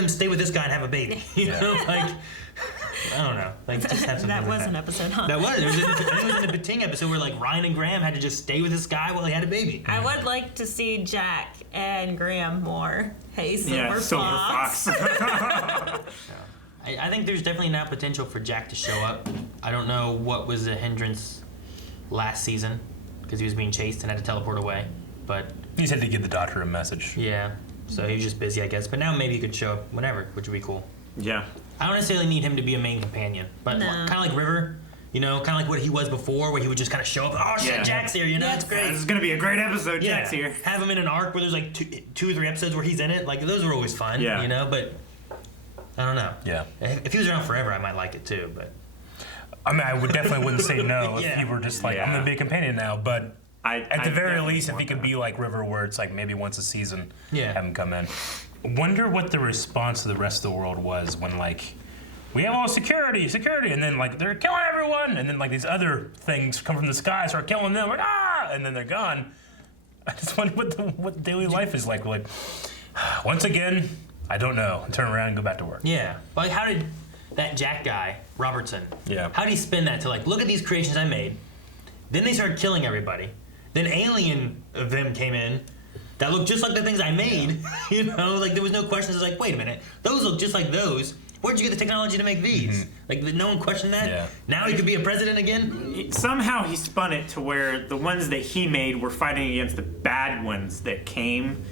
stay with this guy and have a baby. You know, like I don't know. Like just have something That like was an episode, huh? That was. It was in the Bating episode where like Ryan and Graham had to just stay with this guy while he had a baby. I would like to see Jack and Graham more. Hey, Silver Fox. I think there's definitely now potential for Jack to show up. I don't know what was the hindrance last season because he was being chased and had to teleport away. But he just had to give the Doctor a message. Yeah. So he was just busy, I guess. But now maybe he could show up whenever, which would be cool. Yeah. I don't necessarily need him to be a main companion, but kind of like River, you know, kind of like what he was before, where he would just kind of show up. Oh shit, Jack's here, you know, it's great. This is gonna be a great episode. Yeah. Jack's here. Have him in an arc where there's like 2 or 3 episodes where he's in it. Like those were always fun. Yeah. You know, but I don't know. Yeah. If he was around forever, I might like it too. But I mean, I would definitely wouldn't say no if he were just like, I'm gonna be a companion now. But at the very least, if he could be like River, where it's like maybe once a season, have him come in. Wonder what the response of the rest of the world was when like we have all security, and then like they're killing everyone, and then like these other things come from the sky, start killing them, like and then they're gone. I just wonder what daily life is like. Like, once again, I don't know. Turn around and go back to work. Yeah. Like, how did that Jack guy, Robertson, how did he spin that to, like, look at these creations I made? Then they started killing everybody. Then alien of them came in that looked just like the things I made. You know, like, there was no questions. It's like, wait a minute. Those look just like those. Where'd you get the technology to make these? Like, no one questioned that? Yeah. Now he could be a president again? Somehow he spun it to where the ones that he made were fighting against the bad ones that came,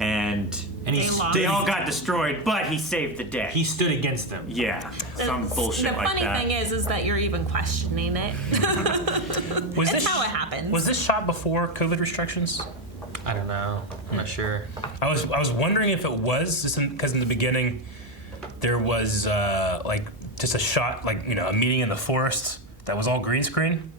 and they all got destroyed, but he saved the day. He stood against them. Yeah, some bullshit like that. The funny thing is that you're even questioning it. That's how it happens. Was this shot before COVID restrictions? I don't know. I'm not sure. I was wondering if it was, because in the beginning there was like just a shot, like, you know, a meeting in the forest that was all green screen.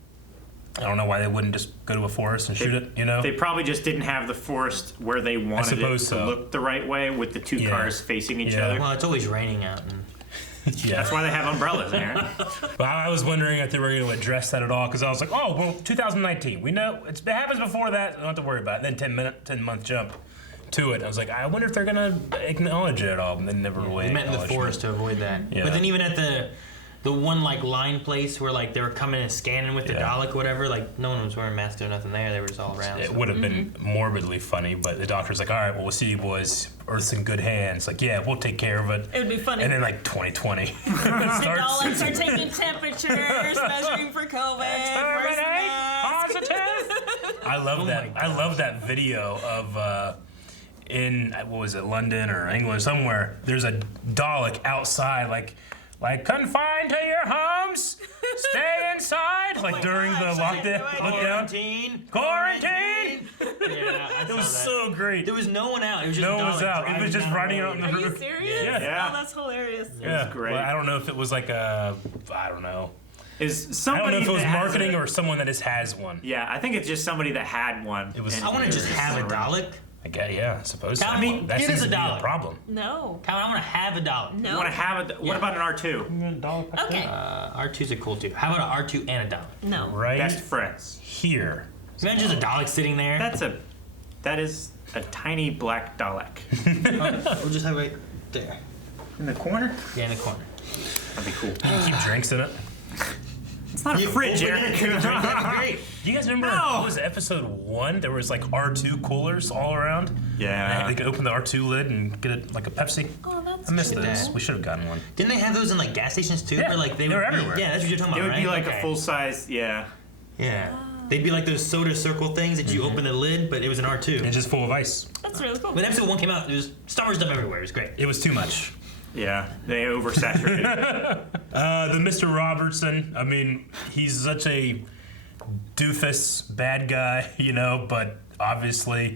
I don't know why they wouldn't just go to a forest and shoot it, you know? They probably just didn't have the forest where they wanted it to look the right way with the two cars facing each other. Well, it's always raining out. That's why they have umbrellas, Aaron. But I was wondering if they were going to address that at all, because I was like, oh, well, 2019. We know it happens before that. Don't have to worry about it. Then 10-month jump to it. I was like, I wonder if they're going to acknowledge it at all. And they never really They met in the forest to avoid that. Yeah. But then even at the one like line place where like they were coming and scanning with the Dalek or whatever, like no one was wearing masks or nothing there. They were just all around. It would have been morbidly funny, but the doctor's like, all right, well, we'll see you boys. Earth's in good hands. Like, yeah, we'll take care of it. It would be funny. And then like 2020 the Daleks are taking temperatures, measuring for COVID. Positive. I love that. I love that video of in what was it, London or England somewhere. There's a Dalek outside, like confined to your homes, stay inside, like during the lockdown. Quarantine. Yeah, it was so great. There was no one out. It was just no one was out. It was just riding out on the Are roof. you serious? Yeah. Oh, that's hilarious. It was great. Well, I don't know if it was like I don't know. I don't know if it was marketing or someone that just has one. Yeah, I think it's just somebody that had one. It was. I want to just have a Dalek. I guess, yeah, I suppose. I mean, that get seems us a to be Dalek. the problem. No. I want to have a Dalek. No. You want to have a? What about an R2? Okay. R2s are cool too. How about an R2 and a Dalek? No. Right. Best friends. Here. Imagine just a Dalek sitting there. That is a tiny black Dalek. We'll just have it right there. In the corner? Yeah, in the corner. That'd be cool. You can keep drinks in it. It's not a fridge, Eric. Great. Do you guys remember what was episode 1? There was like R2 coolers all around. Yeah. They could open the R2 lid and get it like a Pepsi. Oh, that's I missed cute. those. We should have gotten one. Didn't they have those in like gas stations too? Yeah, Where, like, they were everywhere. Yeah, that's what you're talking It about, would right? be like a full size, yeah. Yeah. They'd be like those soda circle things that you open the lid, but it was an R2. And just full of ice. That's really cool. When episode 1 came out, there was Star Wars stuff everywhere. It was great. It was too much. Yeah, they oversaturated. The Mr. Robertson, I mean, he's such a doofus bad guy, you know, but obviously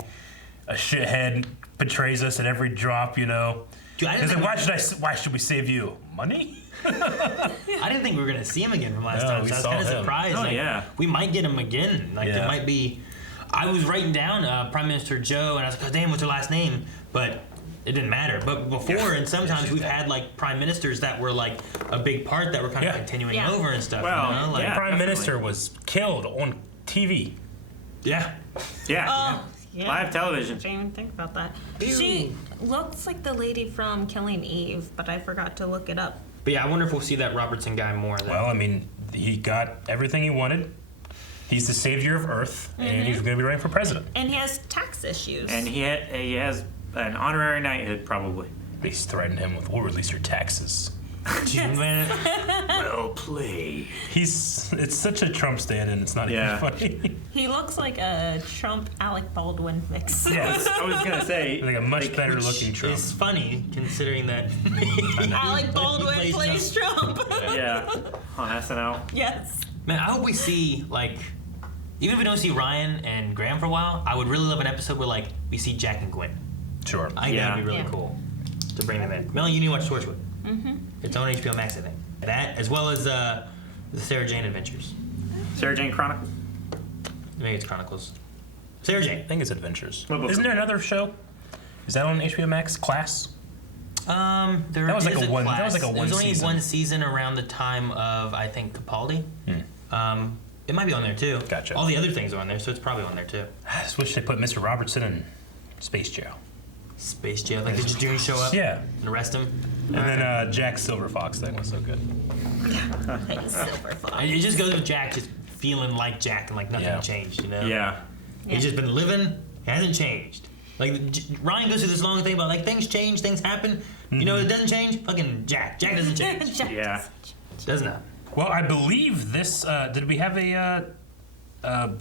a shithead betrays us at every drop, you know. Dude, He's like, why should we save you? Money? I didn't think we were gonna see him again from last time, we so I was saw kind of him. surprised. Oh, like, yeah. we might get him again. Like it might be. I was writing down Prime Minister Joe, and I was like, oh, damn, what's her last name? But it didn't matter. But before, and sometimes we've had like prime ministers that were like a big part that were kind of continuing over and stuff. Well, you know? Like, The Prime Minister was killed on TV. Yeah. Yeah. Oh, yeah. Live television. I didn't even think about that. She looks like the lady from Killing Eve, but I forgot to look it up. But yeah, I wonder if we'll see that Robertson guy more. Well, I mean, he got everything he wanted. He's the savior of Earth, and he's going to be running for president. And he has tax issues. And he has an honorary knighthood, probably. They threatened him with, we'll release your taxes. Well played. It's such a Trump stand, and it's not even funny. He looks like a Trump Alec Baldwin mix. Yes. I was going to say. Like a much better looking Trump. It's funny considering that Alec Baldwin plays Trump. Yeah. On SNL. Yes. Man, I hope we see like, even if we don't see Ryan and Graham for a while, I would really love an episode where like we see Jack and Gwen. Sure. I think that'd be really cool to bring them in. Melanie, you need to watch Torchwood. Mm-hmm. It's on HBO Max, I think. That, as well as the Sarah Jane Adventures. Sarah Jane Chronicles? Maybe it's Chronicles. Sarah Jane. I think it's Adventures. What book? Isn't there another show? Is that on HBO Max? Class? There That was like is a one- that class. was like a There one was only season. one season around the time of, I think, Capaldi. It might be on there too. Gotcha. All the other things are on there, so it's probably on there too. I just wish they put Mr. Robertson in space jail. Space Jail, like they just do show up Yeah. and arrest him. And then Jack's Silver Fox thing was so good. Silver Fox. And it just goes with Jack just feeling like Jack and like nothing Yeah. changed, you know? Yeah. He's just been living, hasn't changed. Like Ryan goes through this long thing about like things change, things happen. You know, it doesn't change. Fucking Jack. Jack doesn't change. Jack Yeah. Does not. Well, I believe this. Did we have a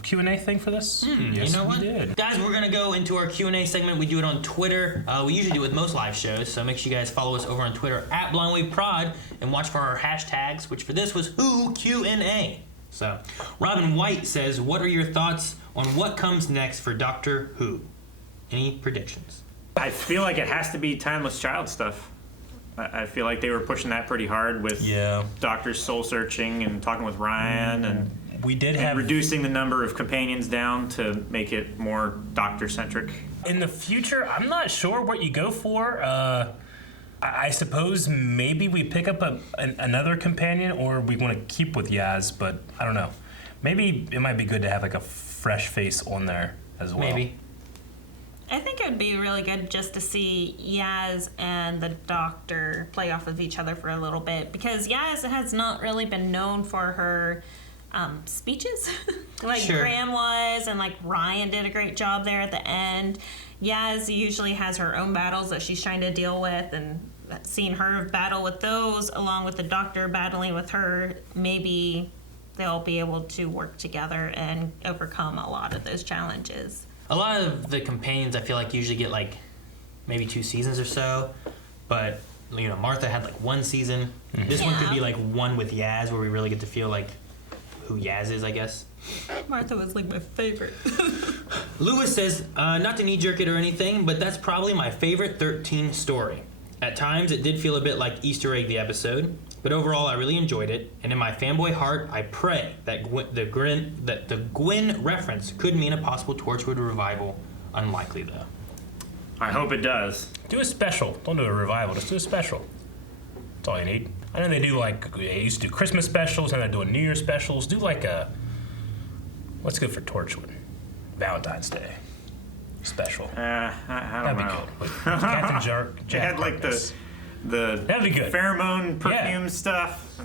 Q&A thing for this? Yes, You know what? we did. Guys, we're gonna go into our Q&A segment. We do it on Twitter. We usually do it with most live shows, so make sure you guys follow us over on Twitter at BlindWaveProd and watch for our hashtags, which for this was Who Q&A. So, Robin White says, what are your thoughts on what comes next for Doctor Who? Any predictions? I feel like it has to be Timeless Child stuff. I feel like they were pushing that pretty hard with Doctor's soul searching and talking with Ryan and we did and have reducing the number of companions down to make it more Doctor centric. in the future. I'm not sure what you go for. I suppose maybe we pick up another companion, or we want to keep with Yaz, but I don't know. Maybe it might be good to have like a fresh face on there as well. Maybe. I think it would be really good just to see Yaz and the Doctor play off of each other for a little bit, because Yaz has not really been known for her speeches like Sure. Graham was, and like Ryan did a great job there at the end. Yaz usually has her own battles that she's trying to deal with, and seeing her battle with those along with the Doctor battling with her, maybe they'll be able to work together and overcome a lot of those challenges. A lot of the companions I feel like usually get like maybe 2 seasons or so, but you know, Martha had like 1 season. This one could be like one with Yaz where we really get to feel like who Yaz is, I guess. Martha was like my favorite. Lewis says, not to knee-jerk it or anything, but that's probably my favorite 13 story. At times, it did feel a bit like Easter egg the episode, but overall, I really enjoyed it. And in my fanboy heart, I pray that the Gwyn reference could mean a possible Torchwood revival. Unlikely, though. I hope it does. Do a special. Don't do a revival. Just do a special. That's all you need. I know they do they used to do Christmas specials, and they're doing New Year specials. Do like a, what's good for Torchwood? Valentine's Day special. I don't That'd be know. good. With Captain They Jack had like Harkness. the be good. pheromone perfume stuff.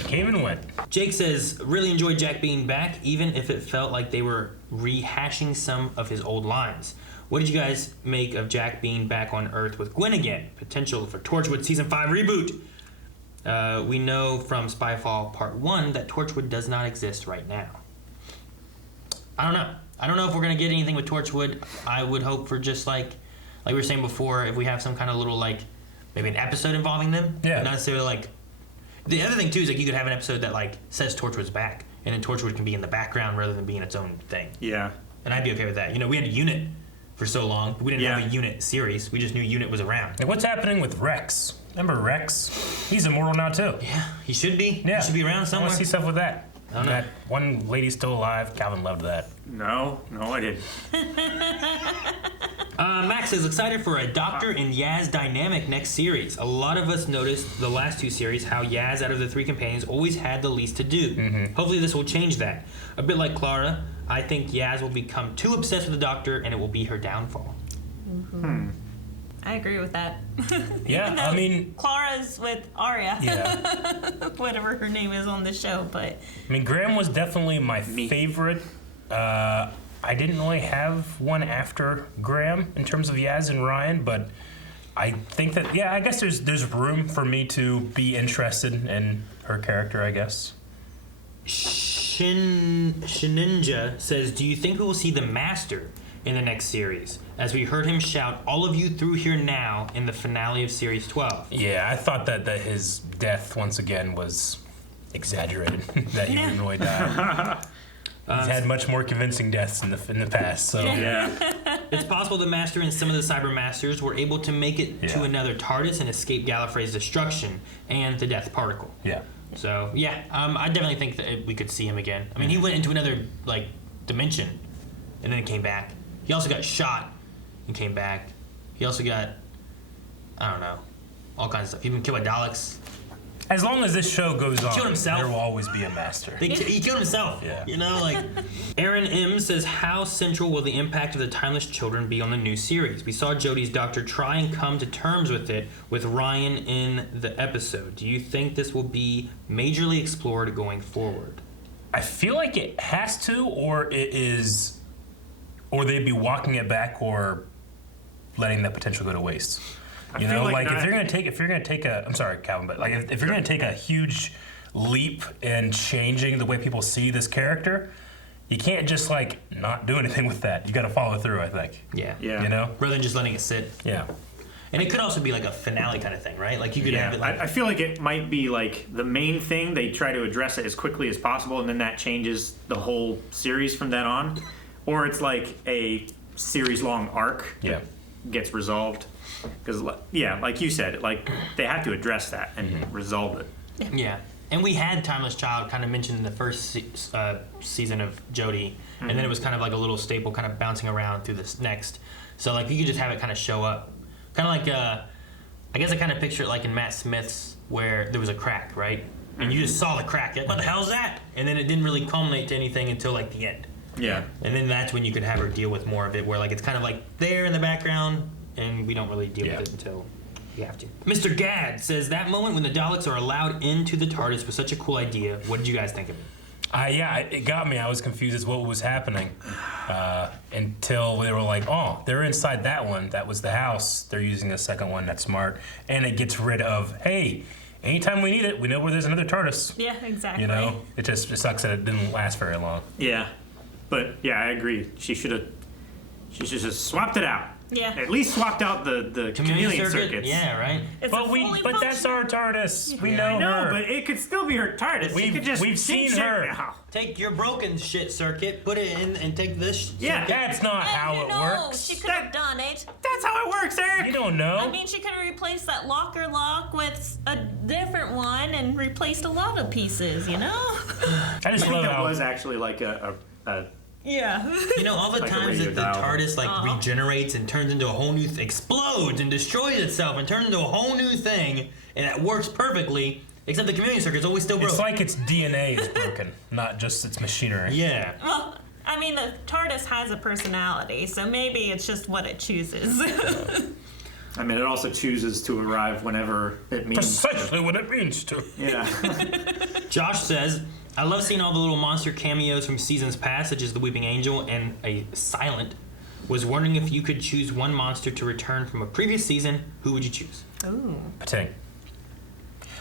It came and went. Jake says, really enjoyed Jack being back, even if it felt like they were rehashing some of his old lines. What did you guys make of Jack being back on Earth with Gwen again? Potential for Torchwood Season 5 reboot. We know from Spyfall Part 1 that Torchwood does not exist right now. I don't know. I don't know if we're going to get anything with Torchwood. I would hope for just like we were saying before, if we have some kind of little like, maybe an episode involving them. Yeah. Not necessarily like, the other thing too is like you could have an episode that like says Torchwood's back, and then Torchwood can be in the background rather than being its own thing. Yeah. And I'd be okay with that. You know, we had a Unit for so long, but we didn't have a Unit series. We just knew Unit was around. And what's happening with Rex? Remember Rex? He's immortal now too. Yeah, he should be. Yeah. He should be around I somewhere. want to see stuff with that. I don't know. That one lady's still alive. Calvin loved that. No, I didn't. Max is excited for a Doctor and Yaz dynamic next series. A lot of us noticed the last 2 series how Yaz, out of the 3 companions, always had the least to do. Hopefully this will change that. A bit like Clara, I think Yaz will become too obsessed with the Doctor and it will be her downfall. I agree with that. Yeah, Even though I mean, Clara's with Arya. Yeah. Whatever her name is on the show, but I mean, Graham was definitely my favorite. I didn't really have one after Graham in terms of Yaz and Ryan, but I think that I guess there's room for me to be interested in her character, I guess. Shininja says, do you think we will see the Master in the next series, as we heard him shout, "All of you through here now," in the finale of Series 12? Yeah, I thought that his death once again was exaggerated. That he didn't really die. He's had much more convincing deaths in the past. So It's possible the Master and some of the Cyber Masters were able to make it to another TARDIS and escape Gallifrey's destruction and the Death Particle. Yeah. So I definitely think that we could see him again. I mean, he went into another like dimension, and then came back. He also got shot and came back. He also got I don't know, all kinds of stuff. He's been killed by Daleks. As long as this show goes on, killed himself. there will always be a master. He killed himself. Yeah. You know, like. Aaron M says, how central will the impact of the timeless children be on the new series? We saw Jodie's doctor try and come to terms with it with Ryan in the episode. Do you think this will be majorly explored going forward? I feel like it has to, or they'd be walking it back or letting that potential go to waste. You know, like if you're gonna take a, I'm sorry, Calvin, but like if you're gonna take a huge leap in changing the way people see this character, you can't just like not do anything with that. You got to follow through, I think. Yeah. You know, rather than just letting it sit. Yeah. And it could also be like a finale kind of thing, right? Like you could have it. Like, I feel like it might be like the main thing. They try to address it as quickly as possible, and then that changes the whole series from then on. Or it's like a series-long arc that gets resolved. Because, yeah, like you said, like they have to address that and resolve it. Yeah. And we had Timeless Child kind of mentioned in the first season of Jodie, and then it was kind of like a little staple kind of bouncing around through this next. So, like, you could just have it kind of show up. Kind of like, I guess I kind of picture it like in Matt Smith's where there was a crack, right? And you just saw the crack. You're like, what the hell's that? And then it didn't really culminate to anything until, like, the end. Yeah. And then that's when you could have her deal with more of it, where, like, it's kind of like there in the background, and we don't really deal with it until you have to. Mr. Gadd says, that moment when the Daleks are allowed into the TARDIS was such a cool idea. What did you guys think of it? Yeah, it got me. I was confused as what was happening until they were like, oh, they're inside that one. That was the house. They're using a second one. That's smart. And it gets rid of, hey, anytime we need it, we know where there's another TARDIS. Yeah, exactly. You know, it sucks that it didn't last very long. Yeah. But, yeah, I agree. She should have just swapped it out. Yeah. At least swapped out the chameleon circuits. Yeah, right. But that's our TARDIS. We know her. her. But it could still be her TARDIS. We've seen her. Now. Take your broken shit circuit, put it in, and take this. Yeah, circuit. That's not how it works. She could have done it. That's how it works, Eric. You don't know. I mean, she could have replaced that locker lock with a different one and replaced a lot of pieces, you know? I just think love that how was actually like a yeah. You know, all the Like a times that the radio dial. TARDIS like regenerates and turns into a whole new, explodes and destroys itself and turns into a whole new thing, and it works perfectly. Except the chameleon circuit's always still broken. It's like its DNA is broken, not just its machinery. Yeah. Well, I mean, the TARDIS has a personality, so maybe it's just what it chooses. I mean, it also chooses to arrive whenever it means. Precisely what it means to. Yeah. Josh says, I love seeing all the little monster cameos from seasons past, such as the Weeping Angel and a Silent. Was wondering if you could choose one monster to return from a previous season, who would you choose? Ooh. Pating.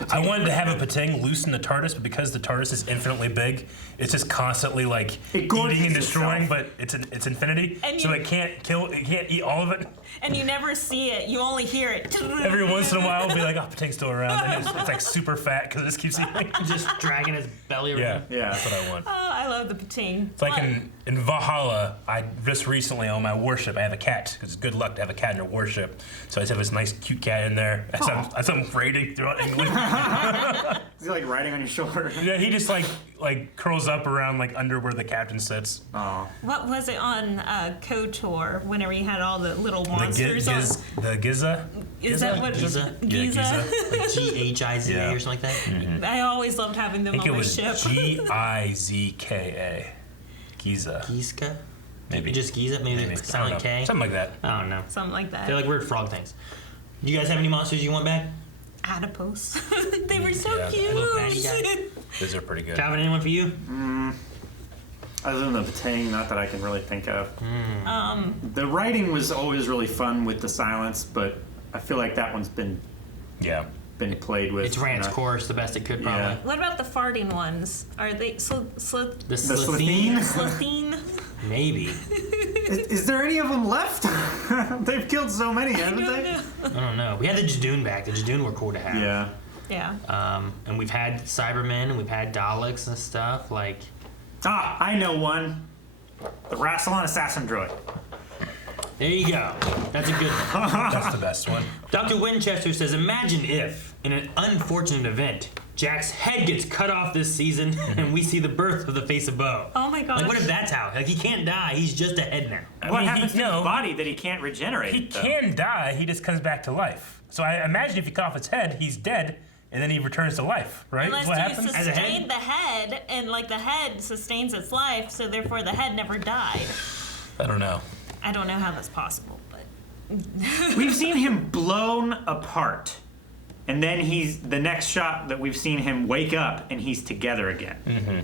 I wanted to have a Pating loose in the TARDIS, but because the TARDIS is infinitely big, it's just constantly like eating and destroying. But it's infinity, And so you- it can't eat all of it. And you never see it. You only hear it. Every once in a while, it'll be like, oh, Pating's still around, and it's like super fat because it just keeps eating. Just dragging his belly around. Yeah, that's what I want. Oh, I love the Pating. It's like in Valhalla, I just recently on my warship, I have a cat, because it's good luck to have a cat in your warship. So I just have this nice, cute cat in there as I'm raiding throughout England. Is he like riding on your shoulder? Yeah, he just like curls up around like under where the captain sits. Oh. What was it on KOTOR whenever you had all the little monsters The Giza? Is that what Giza? Giza? Yeah, Like G-H-I-Z-A Yeah. or something like that? Mm-hmm. I always loved having them I think on it my was ship. Gizka. Giza. Giska? Maybe. Just Giza? Maybe it's I don't silent know. K? Something like that. I don't know. Something like that. They're like weird frog things. Do you guys have any monsters you want back? Adipose. They were so Yeah, cute. little fatty guy. Those are pretty good. Calvin, anyone for you? Other than the Pating, not that I can really think of. The writing was always really fun with the Silence, but I feel like that one's been played with. It's ran its course the best it could, probably. Yeah. What about the farting ones? Are they The Slitheen? Slitheen? Maybe. Is there any of them left? They've killed so many, haven't they? I don't know. We had the Jadoon back. The Jadoon were cool to have. Yeah. Yeah. And we've had Cybermen and we've had Daleks and stuff. Like, I know one. The Rassilon Assassin Droid. there you go. That's a good one. That's the best one. Dr. Winchester says, imagine if, in an unfortunate event, Jack's head gets cut off this season and we see the birth of the Face of Bo. Oh my gosh. Like, what if that's how? Like, he can't die. He's just a head now. What happens to his body that he can't regenerate? He can die. He just comes back to life. So I imagine if you cut off his head, he's dead, and then he returns to life, right? Unless what you happens? sustain the head, and like the head sustains its life, so therefore the head never died. I don't know. I don't know how that's possible, but We've seen him blown apart. And then the next shot that we've seen him wake up and he's together again. Mm-hmm.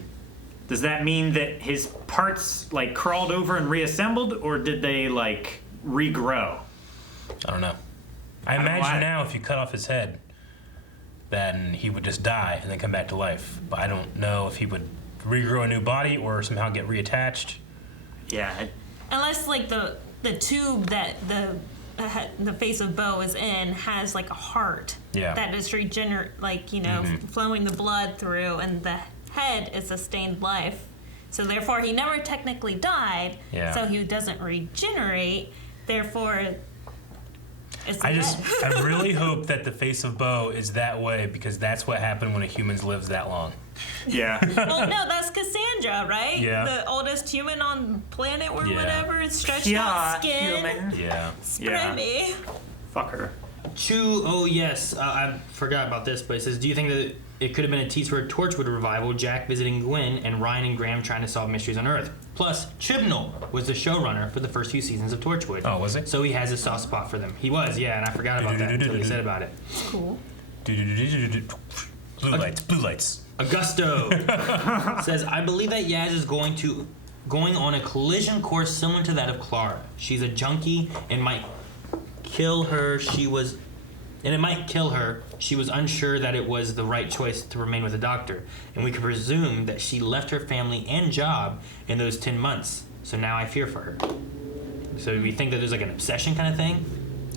Does that mean that his parts like crawled over and reassembled, or did they like regrow? I don't know. I imagine now if you cut off his head, then he would just die and then come back to life. But I don't know if he would regrow a new body or somehow get reattached. Yeah. unless like the tube that the face of Bo is in has like a heart that is flowing the blood through, and the head is sustained life. So therefore, he never technically died. Yeah. So he doesn't regenerate. Therefore, it's I really hope that the face of Bo is that way, because that's what happened when a human lives that long. Yeah. Well, no, that's Cassandra, right? Yeah. The oldest human on the planet or Yeah. whatever. Stretched out skin. Human. Yeah. Spray me. Fuck her. Oh yes, I forgot about this, but it says, do you think that it could have been a tease for a Torchwood revival, Jack visiting Gwen, and Ryan and Graham trying to solve mysteries on Earth? Plus, Chibnall was the showrunner for the first few seasons of Torchwood. Oh, was he? So he has a soft spot for them. He was, yeah, and I forgot about that until he said about it. Cool. Blue lights, blue lights. Augusto says, I believe that Yaz is going on a collision course similar to that of Clara. She's a junkie and might kill her. She was unsure that it was the right choice to remain with the doctor, and we could presume that she left her family and job in those 10 months. So now I fear for her. So we think that there's like an obsession kind of thing.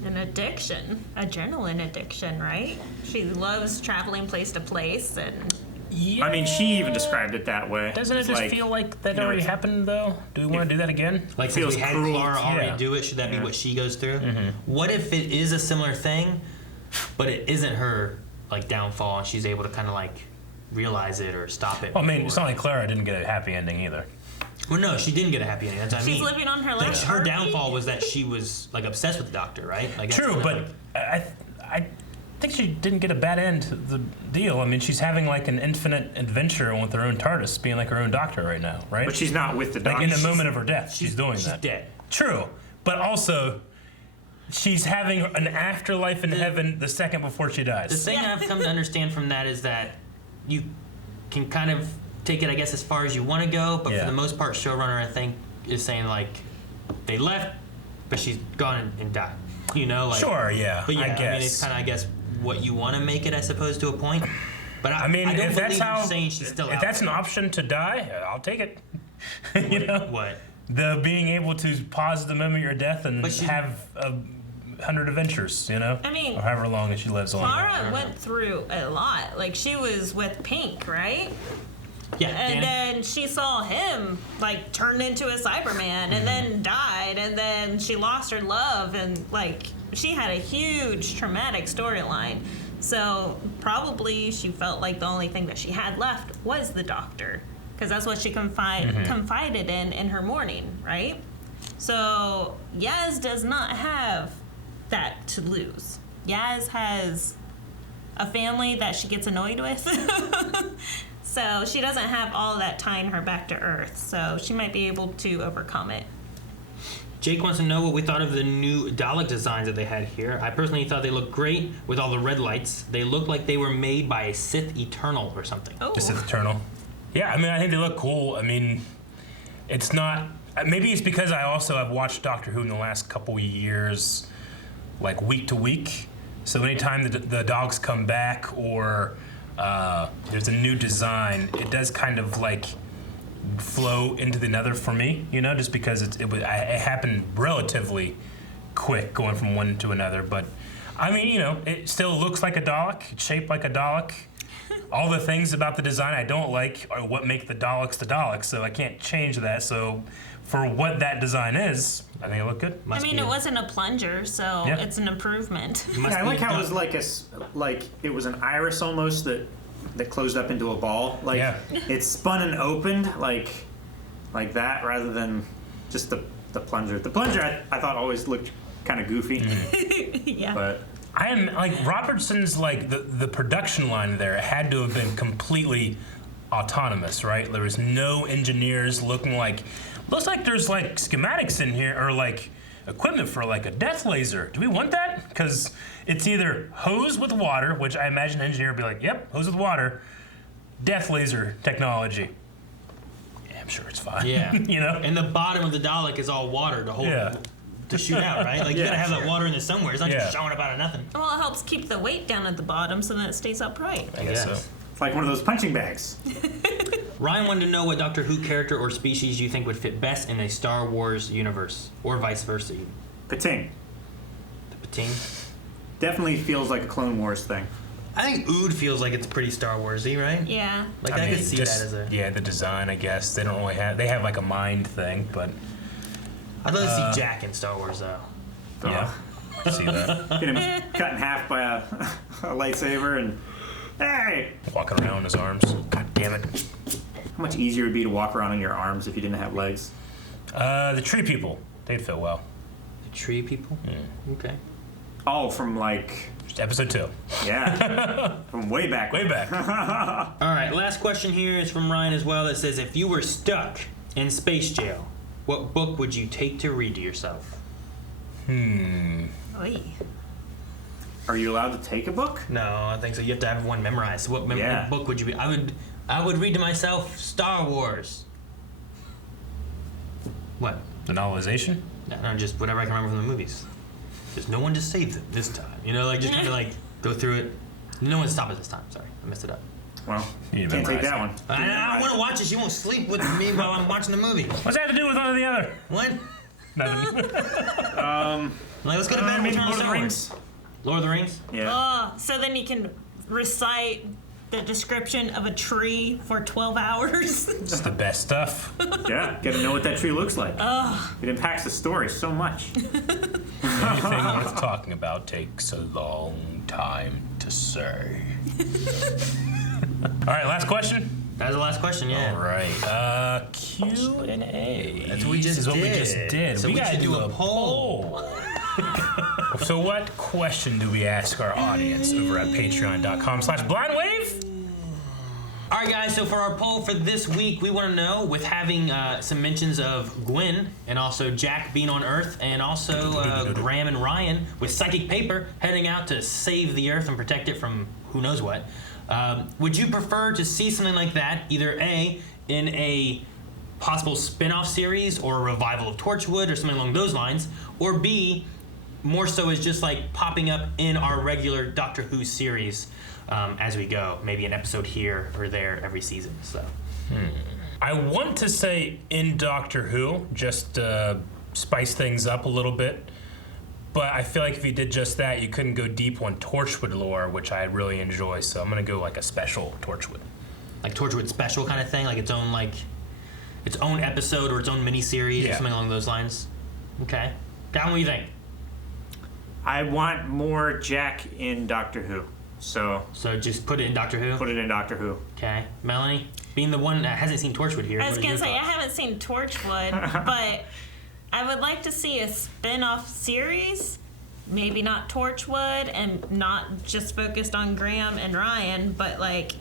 An addiction, adrenaline addiction, right? She loves traveling place to place, and Yeah. I mean, she even described it that way. Doesn't it It's just like, feel like that you know, already it's- happened, though? Do we want to do that again? Like, since feels we had cruel. Clara already Yeah. do it, should that be what she goes through? What if it is a similar thing, but it isn't her like downfall, and she's able to kind of like realize it or stop it? Well, I mean, it's before? not like Clara didn't get a happy ending either. Well, no, she didn't get a happy ending. That's what I she's mean. living on her Like, last her heartbeat. downfall was that she was like obsessed with the doctor, right? Like, that's True, what, but like, I think she didn't get a bad end to the deal. I mean, she's having like an infinite adventure with her own TARDIS, being like her own doctor right now, right? But she's not with the like doctor. in the moment of her death, she's doing she's that. dead. True, but also she's having an afterlife in heaven the second before she The dies. thing I've come to understand from that is that you can kind of take it, I guess, as far as you want to go, but Yeah. for the most part, showrunner, I think, is saying like they left, but she's gone and died. You know, like Sure, yeah, But yeah, I I mean, guess. it's kind of, I guess, what you want to make it, I suppose, to a point. But I mean, I don't if that's believe how, you're saying she's still if out that's an there. option to die, I'll take it. You know, What? the being able to pause the moment of your death and But she- have 100 adventures. You know, I mean, or however long she lives on. Clara went through a lot. Like, she was with Pink, right? Yeah, And Danny? then she saw him like turn into a Cyberman, and then died, and then she lost her love, and like she had a huge traumatic storyline. So probably she felt like the only thing that she had left was the doctor, because that's what she confided in her mourning, right? So Yaz does not have that to lose. Yaz has a family that she gets annoyed with. So she doesn't have all that tying her back to Earth. So she might be able to overcome it. Jake wants to know what we thought of the new Dalek designs that they had here. I personally thought they looked great with all the red lights. They looked like they were made by a Sith Eternal or something. Oh, The Sith Eternal. Yeah, I mean, I think they look cool. I mean, it's not. Maybe it's because I also have watched Doctor Who in the last couple years, like week to week. So anytime the dogs come back or there's a new design, it does kind of like flow into the nether for me, you know, just because it happened relatively quick going from one to another. But I mean, you know, it still looks like a Dalek, it's shaped like a Dalek. All the things about the design I don't like are what make the Daleks, so I can't change that. So for what that design is, I think it looked good. I mean, it wasn't a plunger, so Yeah. it's an improvement. Yeah, I like how it was like it was an iris almost that closed up into a ball. Like Yeah. it spun and opened. Like like that rather than just the plunger. The plunger I thought always looked kind of goofy. Yeah. But I am like Robertson's like the production line there had to have been completely autonomous, right? There was no engineers looks like there's like schematics in here or like equipment for like a death laser. Do we want that? Because it's either hose with water, which I imagine an engineer would be like, yep, hose with water, death laser technology. Yeah, I'm sure it's fine. Yeah. You know? And the bottom of the Dalek is all water to hold to shoot out, right? Like you gotta have that water in there somewhere. It's not just showing up out of nothing. Well, it helps keep the weight down at the bottom so that it stays upright. I guess so. it's like one of those punching bags. Ryan wanted to know what Doctor Who character or species you think would fit best in a Star Wars universe, or vice versa. Pating. The Pating? Definitely feels like a Clone Wars thing. I think Ood feels like it's pretty Star Warsy, right? Yeah. Like I could see just, that as a. Yeah, the design, I guess. They don't really have. They have like a mind thing, but. I'd love to see Jack in Star Wars though. Yeah. See that. Get him cut in half by a lightsaber and hey! Walking around in his arms. God damn it. How much easier it would be to walk around on your arms if you didn't have legs? The tree people. They'd fit well. The tree people? Yeah. Okay. Oh, from like... Just episode 2. Yeah. From way back. Way back. All right, last question here is from Ryan as well that says, if you were stuck in space jail, what book would you take to read to yourself? Oy. Are you allowed to take a book? No, I think so. You have to have one memorized. So what book would you be? I would read to myself Star Wars. What? The novelization? No, just whatever I can remember from the movies. There's no one to save them this time. You know, like just kind of like go through it. No one to stop it this time. Sorry, I messed it up. Well, you can't take that one. I want to watch it. She won't sleep with me while I'm watching the movie. What's that to do with one or the other? What? Nothing. Like, let's go to bed and maybe return Lord of the Star Rings. Wars. Lord of the Rings? Yeah. Oh, so then you can recite the description of a tree for 12 hours. It's the best stuff. Yeah, gotta know what that tree looks like. It impacts the story so much. Anything worth talking about takes a long time to say. All right, last question. That was the last question, yeah. All right, Q&A. That's what we just This is what we did. just did. So we gotta should do a poll. So what question do we ask our audience over at patreon.com/blindwave? All right, guys, so for our poll for this week, we want to know, with having some mentions of Gwen and also Jack being on Earth and also Graham and Ryan with psychic paper heading out to save the Earth and protect it from who knows what, would you prefer to see something like that, either A, in a possible spin-off series or a revival of Torchwood or something along those lines, or B, more so as just like popping up in our regular Doctor Who series as we go, maybe an episode here or there every season. So, I want to say in Doctor Who, just spice things up a little bit. But I feel like if you did just that, you couldn't go deep on Torchwood lore, which I really enjoy. So I'm gonna go like a special Torchwood, like Torchwood special kind of thing, like its own episode or its own mini-series or something along those lines. Okay, Calvin, what do you think? I want more Jack in Doctor Who. So just put it in Doctor Who? Put it in Doctor Who. Okay. Melanie, being the one that hasn't seen Torchwood here. I was going to say, I haven't seen Torchwood, but I would like to see a spin-off series. Maybe not Torchwood and not just focused on Graham and Ryan, but like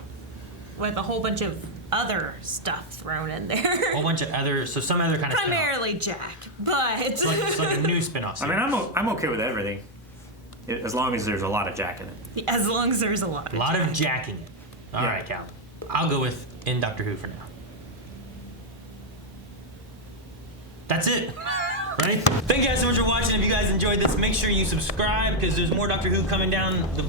with a whole bunch of other stuff thrown in there. A whole bunch of other, so some other kind of primarily Jack, but it's like a new spin-off series. I mean, I'm okay with everything, as long as there's a lot of Jack in it. As long as there's a lot of Jack in it. All right, Cal. I'll go with in Doctor Who for now. That's it. Right? Thank you guys so much for watching. If you guys enjoyed this, make sure you subscribe because there's more Doctor Who coming down the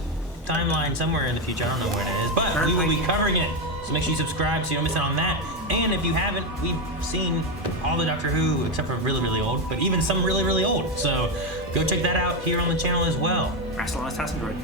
timeline somewhere in the future. I don't know where it is, but we will be covering it. So make sure you subscribe so you don't miss out on that. And if you haven't, we've seen all the Doctor Who except for really, really old, but even some really, really old. So go check that out here on the channel as well. Wrestle on a Task Android.